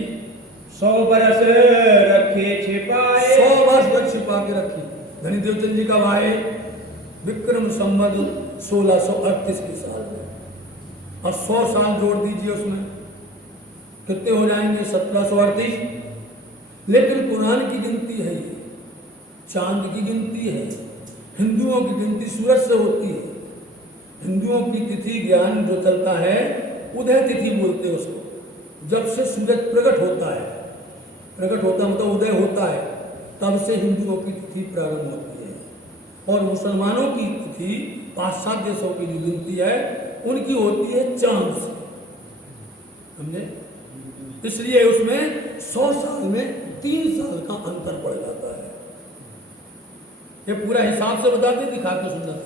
100 बरस रखे छिपाए। 100 वर्ष तक छिपा के रखी। धनी देवचंद जी कब आए? विक्रम संवत 1638 के साल में। और 100 साल जोड़ दीजिए उसमें, कितने हो जाएंगे? 1738। लेकिन कुरान की गिनती है ये, चांद की गिनती है। हिंदुओं की गिनती सूरज से होती है। हिंदुओं की तिथि ज्ञान जो चलता है, उदय तिथि बोलते हैं उसको। जब से सूरज प्रकट होता है, प्रकट होता मतलब उदय होता है, तब से हिंदुओं की तिथि प्रारंभ होती है। और मुसलमानों की तिथि 5-7 देशों की जो गिनती है, उनकी होती है चांद से, समझे? इसलिए उसमें 100 साल में 3 साल का अंतर पड़ जाता है। ये पूरा हिसाब से बताते, दिखा के सुंदर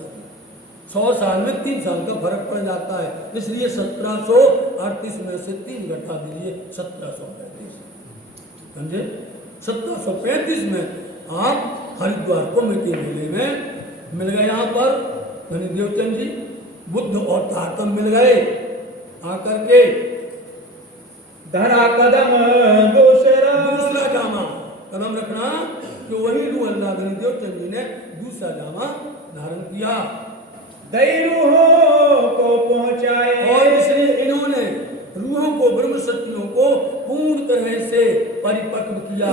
100 साल में 3 साल का फर्क पड़ जाता है। इसलिए 1738 में से 3 घटा दीजिए, 1735, समझे? 1735 में आप हरिद्वार को मिट्टी मेले में मिल गए। यहाँ पर धनी देवचंद जी बुद्ध और तारतम मिल गए। आकर के धरा कदम दूसरा जामा, कदम रखना कि वही रूह अल्लाह धनी देवचंद जी ने दूसरा जामा धारण किया। दई रूहों को पहुंचाए। और इसलिए इन्होंने रूहों को, ब्रह्म शक्तियों को पूर्ण तरह से परिपक्व किया,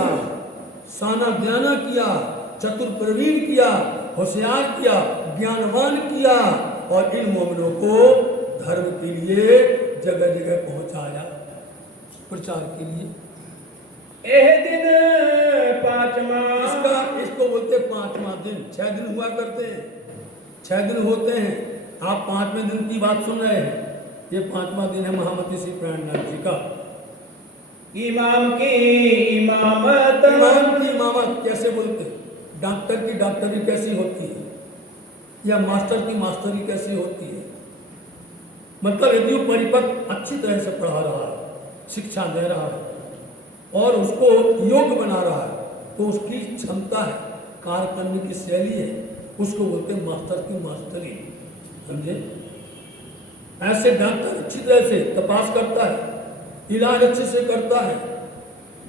साना ज्ञाना किया, चतुर प्रवीण किया, होशियार किया, ज्ञानवान किया, और इन मोमिनों को धर्म के लिए जगह जगह पहुंचाया, प्रचार के लिए। यह दिन 5वां। इसको बोलते 5वां दिन। 6 दिन हुआ करते हैं, 6 दिन होते हैं। आप 5वें दिन की बात सुन रहे हैं। ये 5वां दिन है महामती श्री प्राणनाथ जी का। इमाम की इमामत। इमाम की इमामत कैसे बोलते हैं? डॉक्टर की डॉक्टरी कैसी होती है, या मास्टर की मास्टरी कैसी होती है? मतलब यदि वो परिपक्व अच्छी तरह से पढ़ा रहा है, शिक्षा दे रहा है और उसको योग्य बना रहा है, तो उसकी क्षमता है, कार्य करने की शैली है, उसको बोलते हैं मास्टर की मास्टरी, समझे? ऐसे डॉक्टर अच्छी तरह से तपास करता है, इलाज अच्छे से करता है,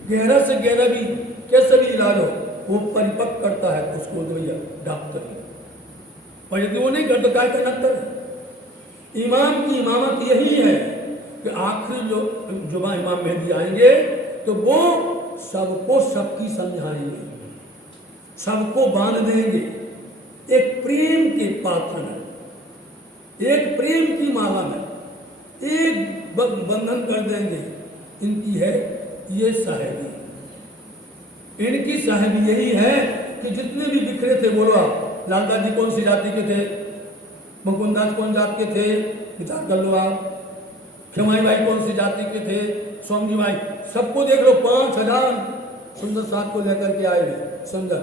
गहरा से गहरा भी कैसे भी इलाज हो वो परिपक्व करता है, तो उसको भैया डॉक्टर। और यदि वो नहीं कर तो काय करना कर। इमाम की इमामत यही है कि आखिर जो जुमा इमाम मेहदी आएंगे तो वो सबको सबकी समझाएंगे, सबको बांध देंगे एक प्रेम के पात्र में, एक प्रेम की माला में, एक बंधन कर देंगे। इनकी है ये साहेबी, इनकी साहेबी यही है कि जितने भी बिखरे थे, बोलो आप लालदास जी कौन सी जाति के थे, मुकुंदास कौन जाति के थे, विचार कर लो आप। क्षमाई भाई कौन सी जाति के थे, स्वामी भाई, सबको देख लो। 5000 सुंदर साथ को लेकर के आए हुए सुंदर,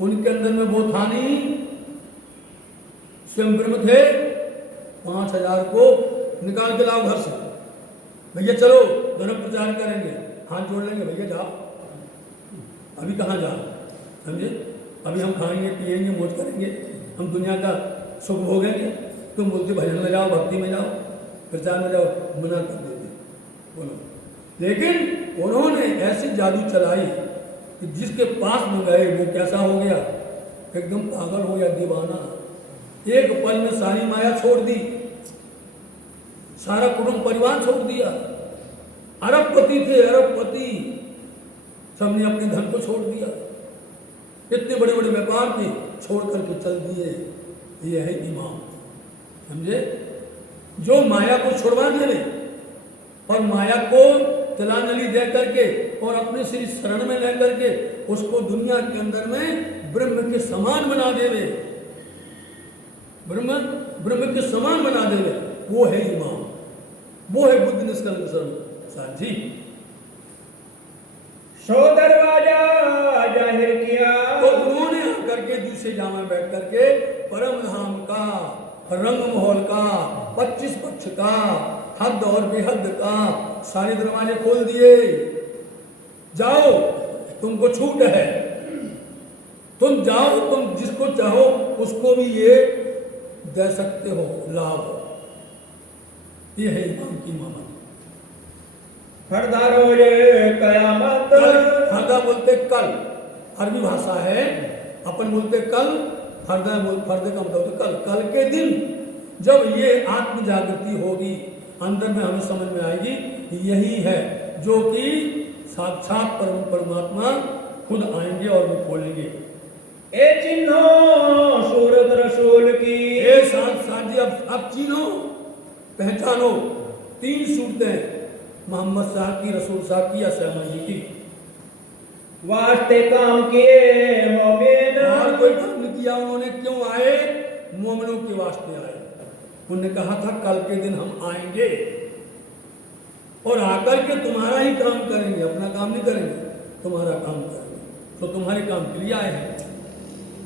उनके अंदर में वो था नहीं, स्वयं ब्रह्म थे। 5000 को निकाल के लाओ घर से, भैया चलो धर्म प्रचार करेंगे, हाथ जोड़ लेंगे, भैया जाओ। अभी कहाँ जाओ, समझे? अभी हम खाएंगे पिएंगे मौज करेंगे, हम दुनिया का सुख भोगेंगे। तुम बोलते भजन में जाओ, भक्ति में जाओ, प्रचार में जाओ, मना कर देते बोलो। लेकिन उन्होंने ऐसी जादू चलाई कि जिसके पास में गए वो कैसा हो गया, एकदम पागल हो गया, दीवाना। एक पल में सारी माया छोड़ दी, सारा कुटुंब परिवार छोड़ दिया। अरबपति थे, अरबपति, सबने अपने धन को छोड़ दिया, इतने बड़े बड़े व्यापार थे, छोड़ करके चल दिए। ये है इमाम, समझे? जो माया को छुड़वा देवे और माया को तिलांजलि दे करके और अपने श्री शरण में ले करके उसको दुनिया के अंदर में ब्रह्म के समान बना देवे, ब्रह्म के समान बना देवे, वो है इमाम, वो है बुद्ध निष्कलंक साथी। सो दरवाजा जाहिर किया, तो उन्होंने आकर के दूसरे जामा बैठ करके परम धाम का, रंग महल का, 25 पक्ष का, हद और बेहद का सारे दरवाजे खोल दिए। जाओ, तुमको छूट है, तुम जाओ, तुम जिसको चाहो उसको भी ये दे सकते हो लाभ। ये है इमाम की इमामत। फरदा रोज कयामत, फरदा बोलते कल, अरबी भाषा है, अपन बोलते कल, फरदा फरदे का मतलब कल। कल के दिन जब ये आत्म जागृति होगी, अंदर में हमें समझ में आएगी, यही है जो कि साक्षात परमात्मा खुद आएंगे और वो बोलेंगे। ए चिन्हो सूरत रसूल की, ए साथ जी अब चिन्हो, पहचानो। 3 सूरतें मोहम्मद साहब की, रसूल साहब की या श्यामा जी की। वास्ते काम किए मोमिन, और कोई काम नहीं किया उन्होंने, क्यों आए? मोमिनों के वास्ते आए। उन्होंने कहा था कल के दिन हम आएंगे और आकर के तुम्हारा ही काम करेंगे, अपना काम नहीं करेंगे, तुम्हारा काम करेंगे। तो तुम्हारे काम के लिए आए हैं।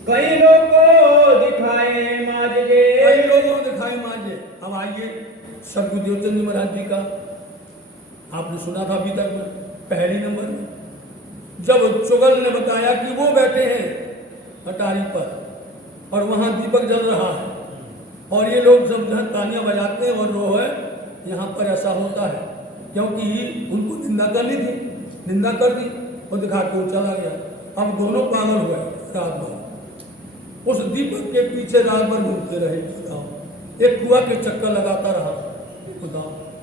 कई लोगों दिखाए माजे, कई लोगों ने दिखाए माजे। अब आइए सदगुरु देवचंद जी महाराज जी का आपने सुना था अभी तक में, पहली नंबर में जब चुगल ने बताया कि वो बैठे हैं अटारी पर और वहां दीपक जल रहा है और ये लोग जब तालियां बजाते हैं और रो है, यहाँ पर ऐसा होता है क्योंकि उनको निंदा करनी थी, निंदा कर दी और दिखा के चला गया। अब दोनों पागल हुए रात भर, उस दीपक के पीछे रात भर घूमते रहे, एक कुआ के चक्कर लगाता रहा,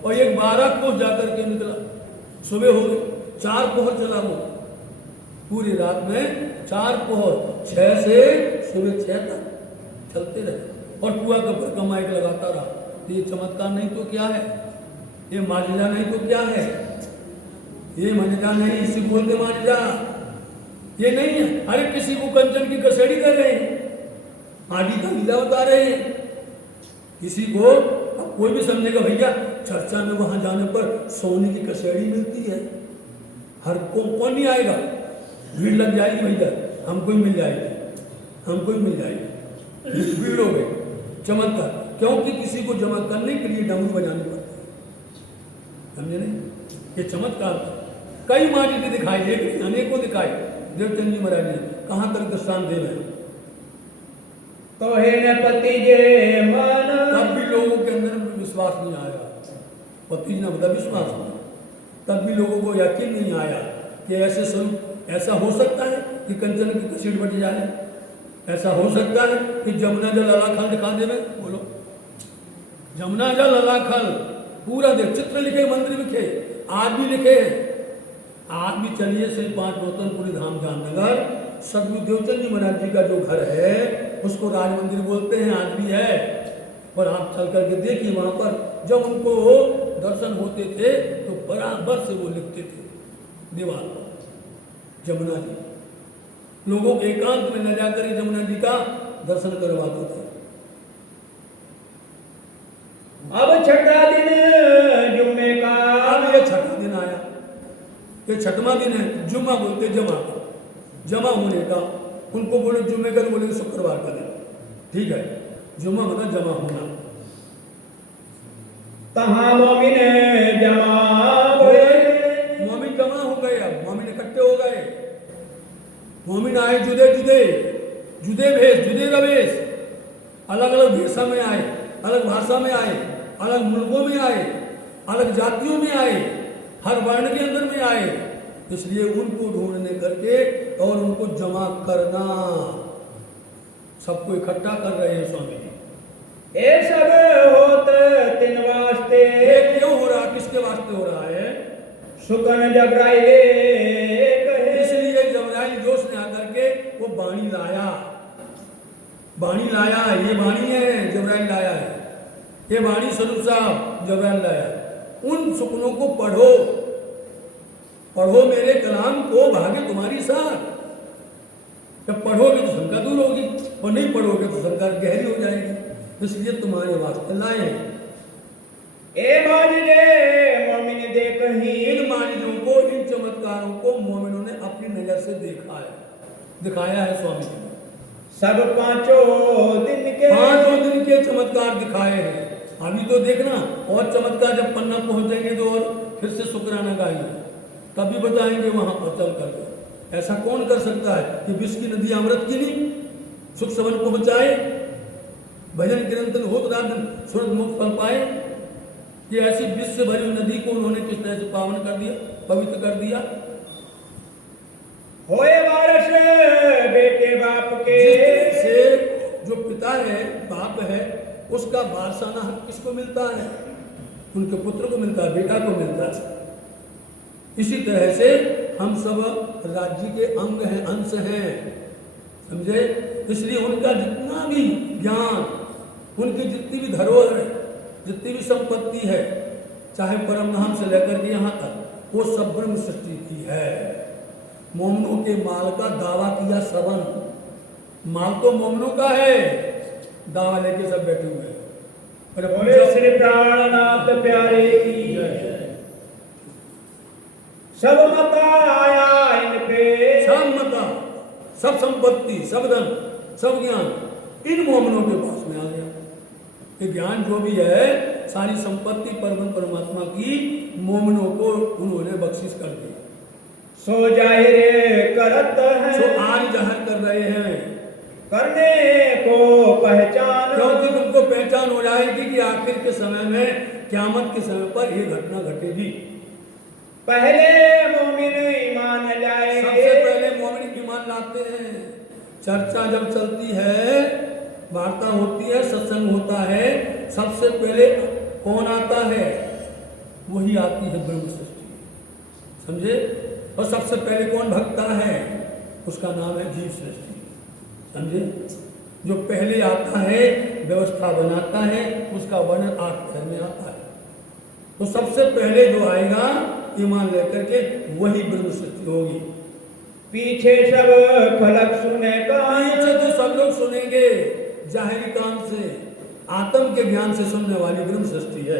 और एक 12 कोस जाकर के निकला। सुबह हो गई, 4 पोहर चला वो, पूरी रात में 4 पोहर, 6 से सुबह 6 तक चलते रहे और कुआ के ऊपर कमाई लगाता रहा। ये चमत्कार नहीं तो क्या है, ये माजिजा नहीं तो क्या है, ये माजिजा नहीं, इसी बोलते माजिजा ये नहीं है। अरे किसी को कंचन की कसेड़ी कर रहे हैं, आदि का लीला बता रहे हैं किसी को। अब कोई भी समझेगा भैया चर्चा में वहां जाने पर सोने की कसेड़ी मिलती है, हर कौन नहीं आएगा, भीड़ लग जाएगी भैया, हमको ही मिल जाएगी, हमको ही मिल जाएगी, भीड़ हो गई। चमत्कार, क्योंकि किसी को जमा करने के लिए डमरू बजाने पड़ता है, समझे नहीं? ये चमत्कार कई माटी दिखाई, एक अनेकों दिखाई देवचंद जी महाराज ने। कहाँ तक दृष्टान दे रहे हैं? तो हे न पति जे मन, तब भी लोगों के अंदर विश्वास नहीं आया, पति न मतलब विश्वास नहीं, तब भी लोगों को यकीन नहीं आया कि ऐसे स्वरूप ऐसा हो सकता है कि कंचन की कसीट बट जाए। ऐसा हो सकता है कि जमुना जल अलाखल दिखा दे में? बोलो, जमुना जल अलाखल पूरा देख, चित्र लिखे, मंदिर लिखे, आज भी लिखे हैं। आज भी चलिए से 5 नौतनपुरी धाम जामनगर, सदगुरु देवचंद जी महाराज जी का जो घर है उसको राज मंदिर बोलते हैं, आज भी है। और आप चल करके देखिए, वहां पर जब उनको दर्शन होते थे तो बराबर से वो लिखते थे दीवार पर, जमुना जी। लोगों को एकांत में न जाकर जमुना जी का दर्शन करवाते थे। अब छठा दिन जुम्मे का, अब ये छठा दिन आया, ये छठवां दिन है, जुम्मा बोलते जमा का, जमा होने का। उनको बोले जुम्मे का, बोले शुक्रवार का दिन, ठीक है। जुम्मा मतलब जमा होना। तहाँ मोमिन जमा हुए, मोमिन जमा हो गए, अब मोमिन इकट्ठे हो गए। मोमिन आए जुदे जुदे, जुदे भेष, जुदे रवेश, अलग अलग भेषा में आए, अलग भाषा में आए, अलग मुल्कों में आए, अलग जातियों में आए, हर वर्ण के अंदर में आए। इसलिए उनको ढूंढने करके और उनको जमा करना, सबको इकट्ठा कर रहे हैं स्वामी जी। ये सब होत तिन वास्ते, ये क्यों हो रहा, किसके वास्ते हो रहा है? सुकन जबराइले कहे, इसलिए जबराइल जोश ने आकर के वो बाणी लाया, बाणी लाया, ये बाणी है, जबराइल लाया है, ये बाणी स्वरूप साहब जबराइल लाया। उन सुकनों को पढ़ो, पढ़ो मेरे कलाम को, भागे तुम्हारी साथ। जब पढ़ोगे तो शंका दूर होगी, और नहीं पढ़ोगे तो शंका गहरी हो जाएगी। इसलिए तुम्हारे वास्ते लाए हैं। ए माजिदे मोमिन देखही, इन मानिजों को, इन चमत्कारों को मोमिनों ने अपनी नजर से देखा है, दिखाया है स्वामी जी ने। सब 5 दिन के, 5 दिन के चमत्कार दिखाए हैं। अभी तो देखना, और चमत्कार जब पन्ना पहुंचेंगे तो और फिर से शुक्राना गाएंगे, तभी बताएंगे वहां पर चल करके। ऐसा कौन कर सकता है कि विष की नदी अमृत की नहीं सुख सवन पहुंचाए, भजन कीर्तन हो तो रात दिन स्वर्ग मुक्त फल पाए। कि ऐसी विष से भरी हुई नदी को उन्होंने किस तरह से पावन कर दिया, पवित्र कर दिया। होए वारस बेटे बाप के, से जो पिता है, बाप है, उसका वारसाना हक किसको मिलता है? उनके पुत्र को मिलता है, बेटा को मिलता है। इसी तरह से हम सब राज्य के अंग हैं, अंश हैं, समझे? इसलिए उनका जितना भी ज्ञान, उनकी जितनी भी धरोहर है, जितनी भी संपत्ति है, चाहे परमधाम से लेकर के यहाँ तक, वो सब ब्रह्म सृष्टि की है। मोमनों के माल का दावा किया श्रवण, माल तो मोमनों का है, दावा लेके सब बैठे हुए हैं। बोले श्री प्राणनाथ प्यारे की सब मता आया इन पे, सब मता, सब संपत्ति, सब धन, सब ज्ञान इन मोमनों के पास में आ गया। ये ज्ञान जो भी है, सारी संपत्ति परमात्मा की मोमनों को उन्होंने बख्शिश कर दी। सो जाहिर करत है, सो आज जाहिर कर रहे हैं, करने को पहचान, क्योंकि उनको पहचान हो जाएगी कि आखिर के समय में, क़यामत के समय पर ये घटना घटेगी। पहले मोमिन ईमान लाए, सबसे पहले मोमिन ईमान लाते हैं। चर्चा जब चलती है, वार्ता होती है, सत्संग होता है, सबसे पहले कौन आता है? वही आती है ब्रह्म सृष्टि, समझे? और सबसे पहले कौन भगता है? उसका नाम है जीव सृष्टि, समझे? जो पहले आता है, व्यवस्था बनाता है, उसका वर्णन 8 अध्याय में आता है। तो सबसे पहले जो आएगा ईमान लेकर के, वही ब्रह्म सृष्टि होगी। पीछे सब खलक सुने का, पीछे तो सब लोग सुनेंगे, जाहिरी कान से, आत्म के ज्ञान से सुनने वाली ब्रह्म सृष्टि है।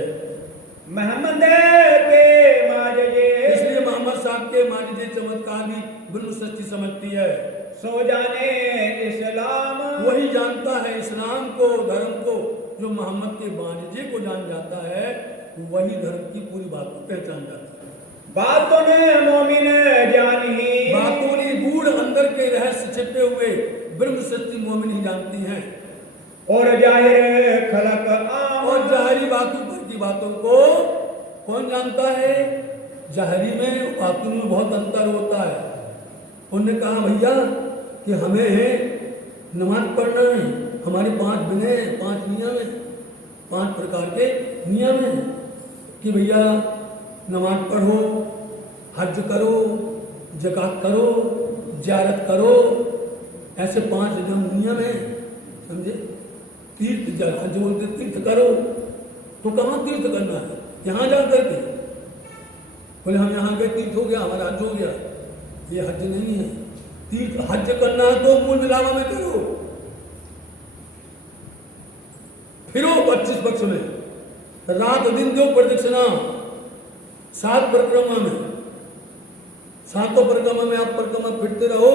मोहम्मद के माजजे, इसलिए मोहम्मद साहब के माजिदे चमत्कार भी ब्रह्म सृष्टि समझती है। सो जाने इस्लाम, वही जानता है इस्लाम को, धर्म को। जो मोहम्मद के माजिदे को जान जाता है, वही धर्म की पूरी बात को पहचान जाता है। बातों ने मोमिन जानी, बातों ने गूढ़ अंदर के रहस्य छिपे हुए ब्रह्म सृष्टि मोमिन ही जानती हैं। और जाहिर खलक आम, और जाहिरी बातों पर की बातों को कौन जानता है? जाहिरी में बातों में बहुत अंतर होता है। उन्होंने कहा भैया कि हमें नमाज पढ़ना है। हमारे 5 विनय, 5 नियम है, 5 प्रकार के नियम हैं कि भैया नमाज पढ़ो, हज करो, ज़कात करो, ज़ियारत करो, ऐसे 5 नियम हैं, समझे। तीर्थ हज बोलते तीर्थ करो, तो कहाँ तीर्थ करना है? यहाँ जा करके बोले हम यहाँ गए तीर्थ हो गया, हमारा हज हो गया, ये हज नहीं है। तीर्थ हज करना है तो मूल विलामा में करो, फिरो 25 पक्ष में, रात दिन दो प्रदक्षिणा, 7 परिक्रमा में, 7 परिक्रमा में आप परिक्रमा फिरते रहो,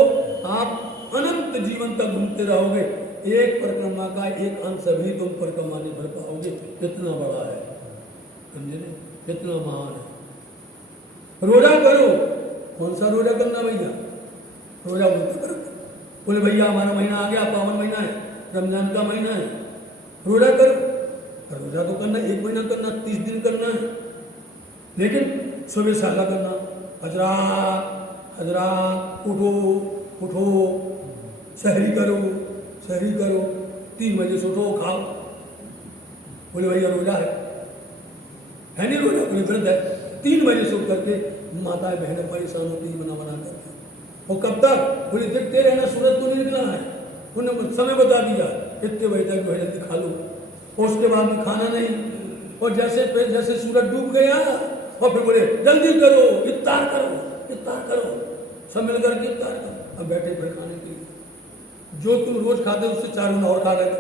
आप अनंत जीवन तक घूमते रहोगे। एक परिक्रमा का एक अंश भी तुम परिक्रमा नहीं भर पाओगे, कितना बड़ा है, समझे ना, कितना महान है। रोजा करो, कौन सा रोजा करना भैया? रोजा बोलते करो, बोले भैया हमारा महीना आ गया, पावन महीना है, रमजान का महीना है, रोजा करो। रोजा तो करना 1 महीना करना, 30 दिन करना है, लेकिन सुबह साला करना, हजरात उठो उठो, सहरी करो, 3 बजे से उठो खाओ। बोले भैया रोजा है नहीं रोजा, बोले व्रत है। 3 बजे से उठ करके माताएं बहनें परेशान होती बना करके, और कब तक? बोले देखते रहना, सूरज तो नहीं निकला है, उन्होंने समय बता दिया, इतने बजे तक जो है जल्दी खा लो, और उसके बाद में खाना नहीं, और जैसे सूरज डूब गया और फिर बोले जल्दी करो, इफ्तार करो, सब मिल करके इफ्तार करो। अब बैठे फिर खाने के लिए, जो तुम रोज खाते उससे 4 गुना और खा रहे।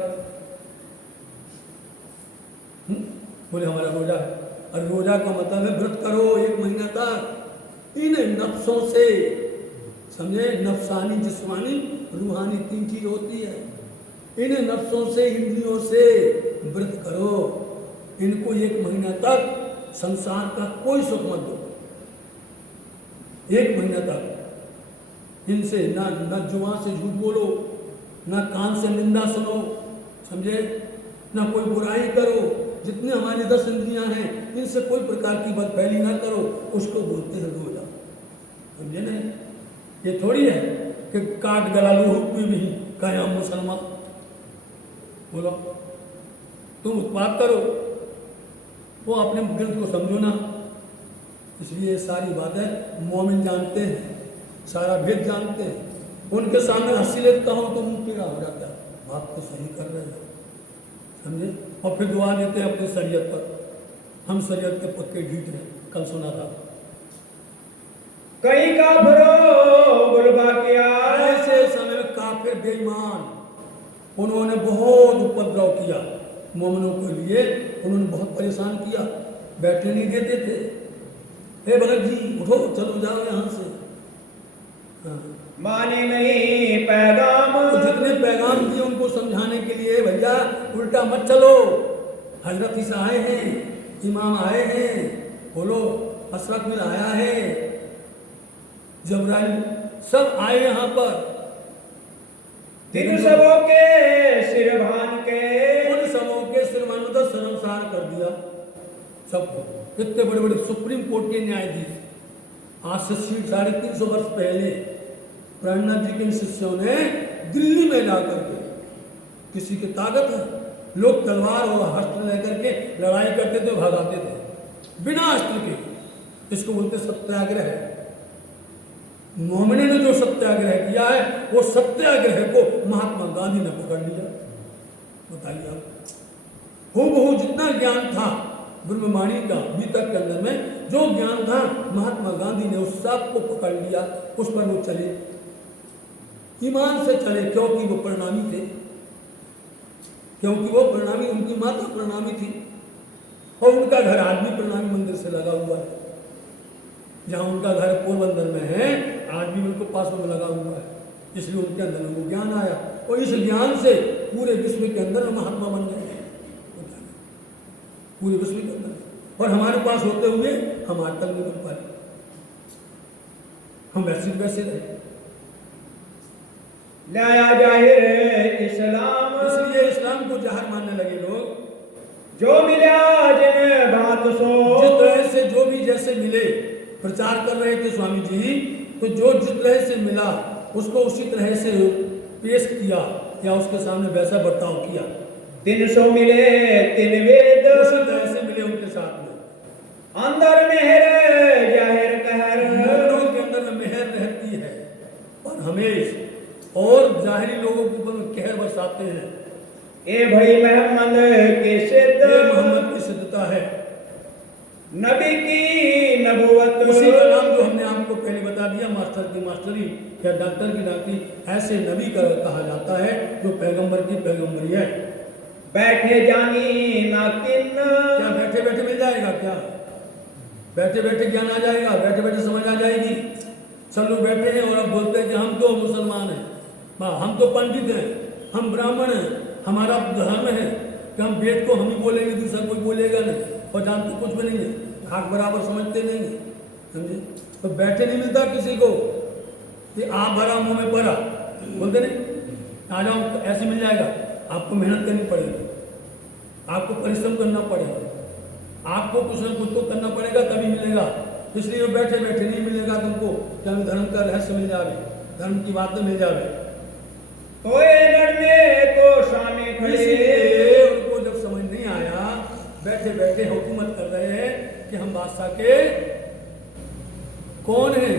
बोले हमारा रोजा है, और रोजा का मतलब है व्रत करो 1 महीना तक, इन नफ्सों से, समझे, नफ्सानी, जिस्मानी, रूहानी 3 चीज होती है। इन नफ्सों से, इंद्रियों से व्रत करो, इनको 1 महीना तक संसार का कोई सुख मत दो, 1 महीना तक इनसे ना जुबान से झूठ बोलो, ना कान से निंदा सुनो, समझे, ना कोई बुराई करो। जितने हमारी 10 इंद्रियां हैं, इनसे कोई प्रकार की बदफैली ना करो, उसको बोलते हैं रोजा, समझे ना। ये थोड़ी है कि काट गला लो हुक्म भी कया मुसलमान, बोलो तुम उत्पाद करो, वो अपने दिल को समझो ना। इसलिए सारी बातें मोमिन जानते हैं, सारा भेद जानते हैं। उनके सामने हंसी लेता हूँ तो मुंह पीला हो जाता है, बात तो सही कर रहे हैं, समझे। और फिर दुआ देते हैं अपनी शरीयत पर, हम शरीयत के पक्के ढीठ हैं। कल सुना था कई काफिरों गुलबा किया, ऐसे समय में काफिर बेईमान, उन्होंने बहुत उपद्रव किया मोमिनों के लिए, उन्होंने बहुत परेशान किया, बैठने नहीं देते थे। हे भगत जी उठो, चलो जाओ यहाँ से। माने नहीं पैगाम, तो जितने पैगाम दिए उनको समझाने के लिए, भैया उल्टा मत चलो, हजरत ईसा आए हैं, इमाम आए हैं, बोलो अशरफ मिल आया है, जबराइल सब आए यहाँ पर, तीन सबों के सिर भान के, उन सबों के सिर भान तो शर्मसार कर दिया सबको। कितने बड़े बड़े सुप्रीम कोर्ट के न्यायाधीश, आज से 350 वर्ष पहले प्रणनाथ जी के इन शिष्यों ने दिल्ली में ला करके, किसी की ताकत है, लोग तलवार और अस्त्र लेकर के लड़ाई करते थे, भगाते थे बिना अस्त्र के, इसको बोलते सत्याग्रह है। मोमिने ने जो सत्याग्रह किया है, वो सत्याग्रह को महात्मा गांधी ने पकड़ लिया। बताइए आप, हूबहू जितना ज्ञान था ब्रह्मवाणी का बीतक के अंदर में, जो ज्ञान था महात्मा गांधी ने उस सब को पकड़ लिया, उस पर वो चले, ईमान से चले, क्योंकि वो प्रणामी थे, क्योंकि वो प्रणामी, उनकी माता प्रणामी थी, और उनका घर आज भी प्रणामी मंदिर से लगा हुआ है। जहाँ उनका घर पोरबंदर में है, आज भी उनको पास में लगा हुआ है, इसलिए उनके अंदर में वो ज्ञान आया, और इस ज्ञान से पूरे विश्व के अंदर महात्मा बन गए, पूरे विश्व के अंदर। और हमारे पास होते हुए हम आज तक नहीं बन पाए, हम वैसे रहे। लाया जाहिर इस्लाम, इसलिए इस्लाम को जहर मानने लगे लोग। जो मिला जिन बात सो, जिस तरह से जो भी जैसे मिले, प्रचार कर रहे थे स्वामी जी, तो जो जिस तरह से मिला उसको उसी तरह से पेश किया, या उसके सामने वैसा बर्ताव किया। तिन सो मिले तिन वेद, उसी तरह से मिले उनके साथ में। अंदर मेहर जाहिर कहर, मोमिनों के अंदर मेहर रहती है और हमेश, और जाहिरी लोगों के ऊपर कहर बरसाते हैं। ए भाई मोहम्मद की सिद्ध, ये मोहम्मद की सिद्धता है, नबी की नबूवत। उसी का नाम जो हमने आपको पहले बता दिया, मास्टर की मास्टरी या डॉक्टर की डॉक्टरी, ऐसे नबी का कहा जाता है जो पैगंबर की पैगंबरी है। बैठे जानी नाकिन, क्या बैठे बैठे मिल जाएगा? क्या बैठे बैठे ज्ञान आ जाएगा? बैठे बैठे समझ आ जाएगी? सब लोग बैठे हैं और अब बोलते हैं कि हम तो मुसलमान हैं, हम तो पंडित हैं, हम ब्राह्मण हैं, हमारा धर्म है कि हम वेद को हम ही बोलेंगे, दूसरा कोई बोलेगा नहीं, और जानते कुछ भी नहीं है, खाक बराबर समझते नहीं है, समझे? तो बैठे नहीं मिलता किसी को कि आप भरा मुंह में पड़ा, बोलते नहीं आ जाओ, ऐसे मिल जाएगा? आपको मेहनत करनी पड़ेगी, आपको परिश्रम करना पड़ेगा, आपको कुछ न कुछ तो करना पड़ेगा, तभी मिलेगा। इसलिए बैठे बैठे नहीं मिलेगा तुमको, क्या धर्म का रहस्य मिल जावे, धर्म की बातें मिल जावे। तो लड़ने को सामने खड़े, इसलिए उनको जब समझ नहीं आया, बैठे बैठे हुकूमत कर रहे हैं कि हम बादशाह के कौन हैं,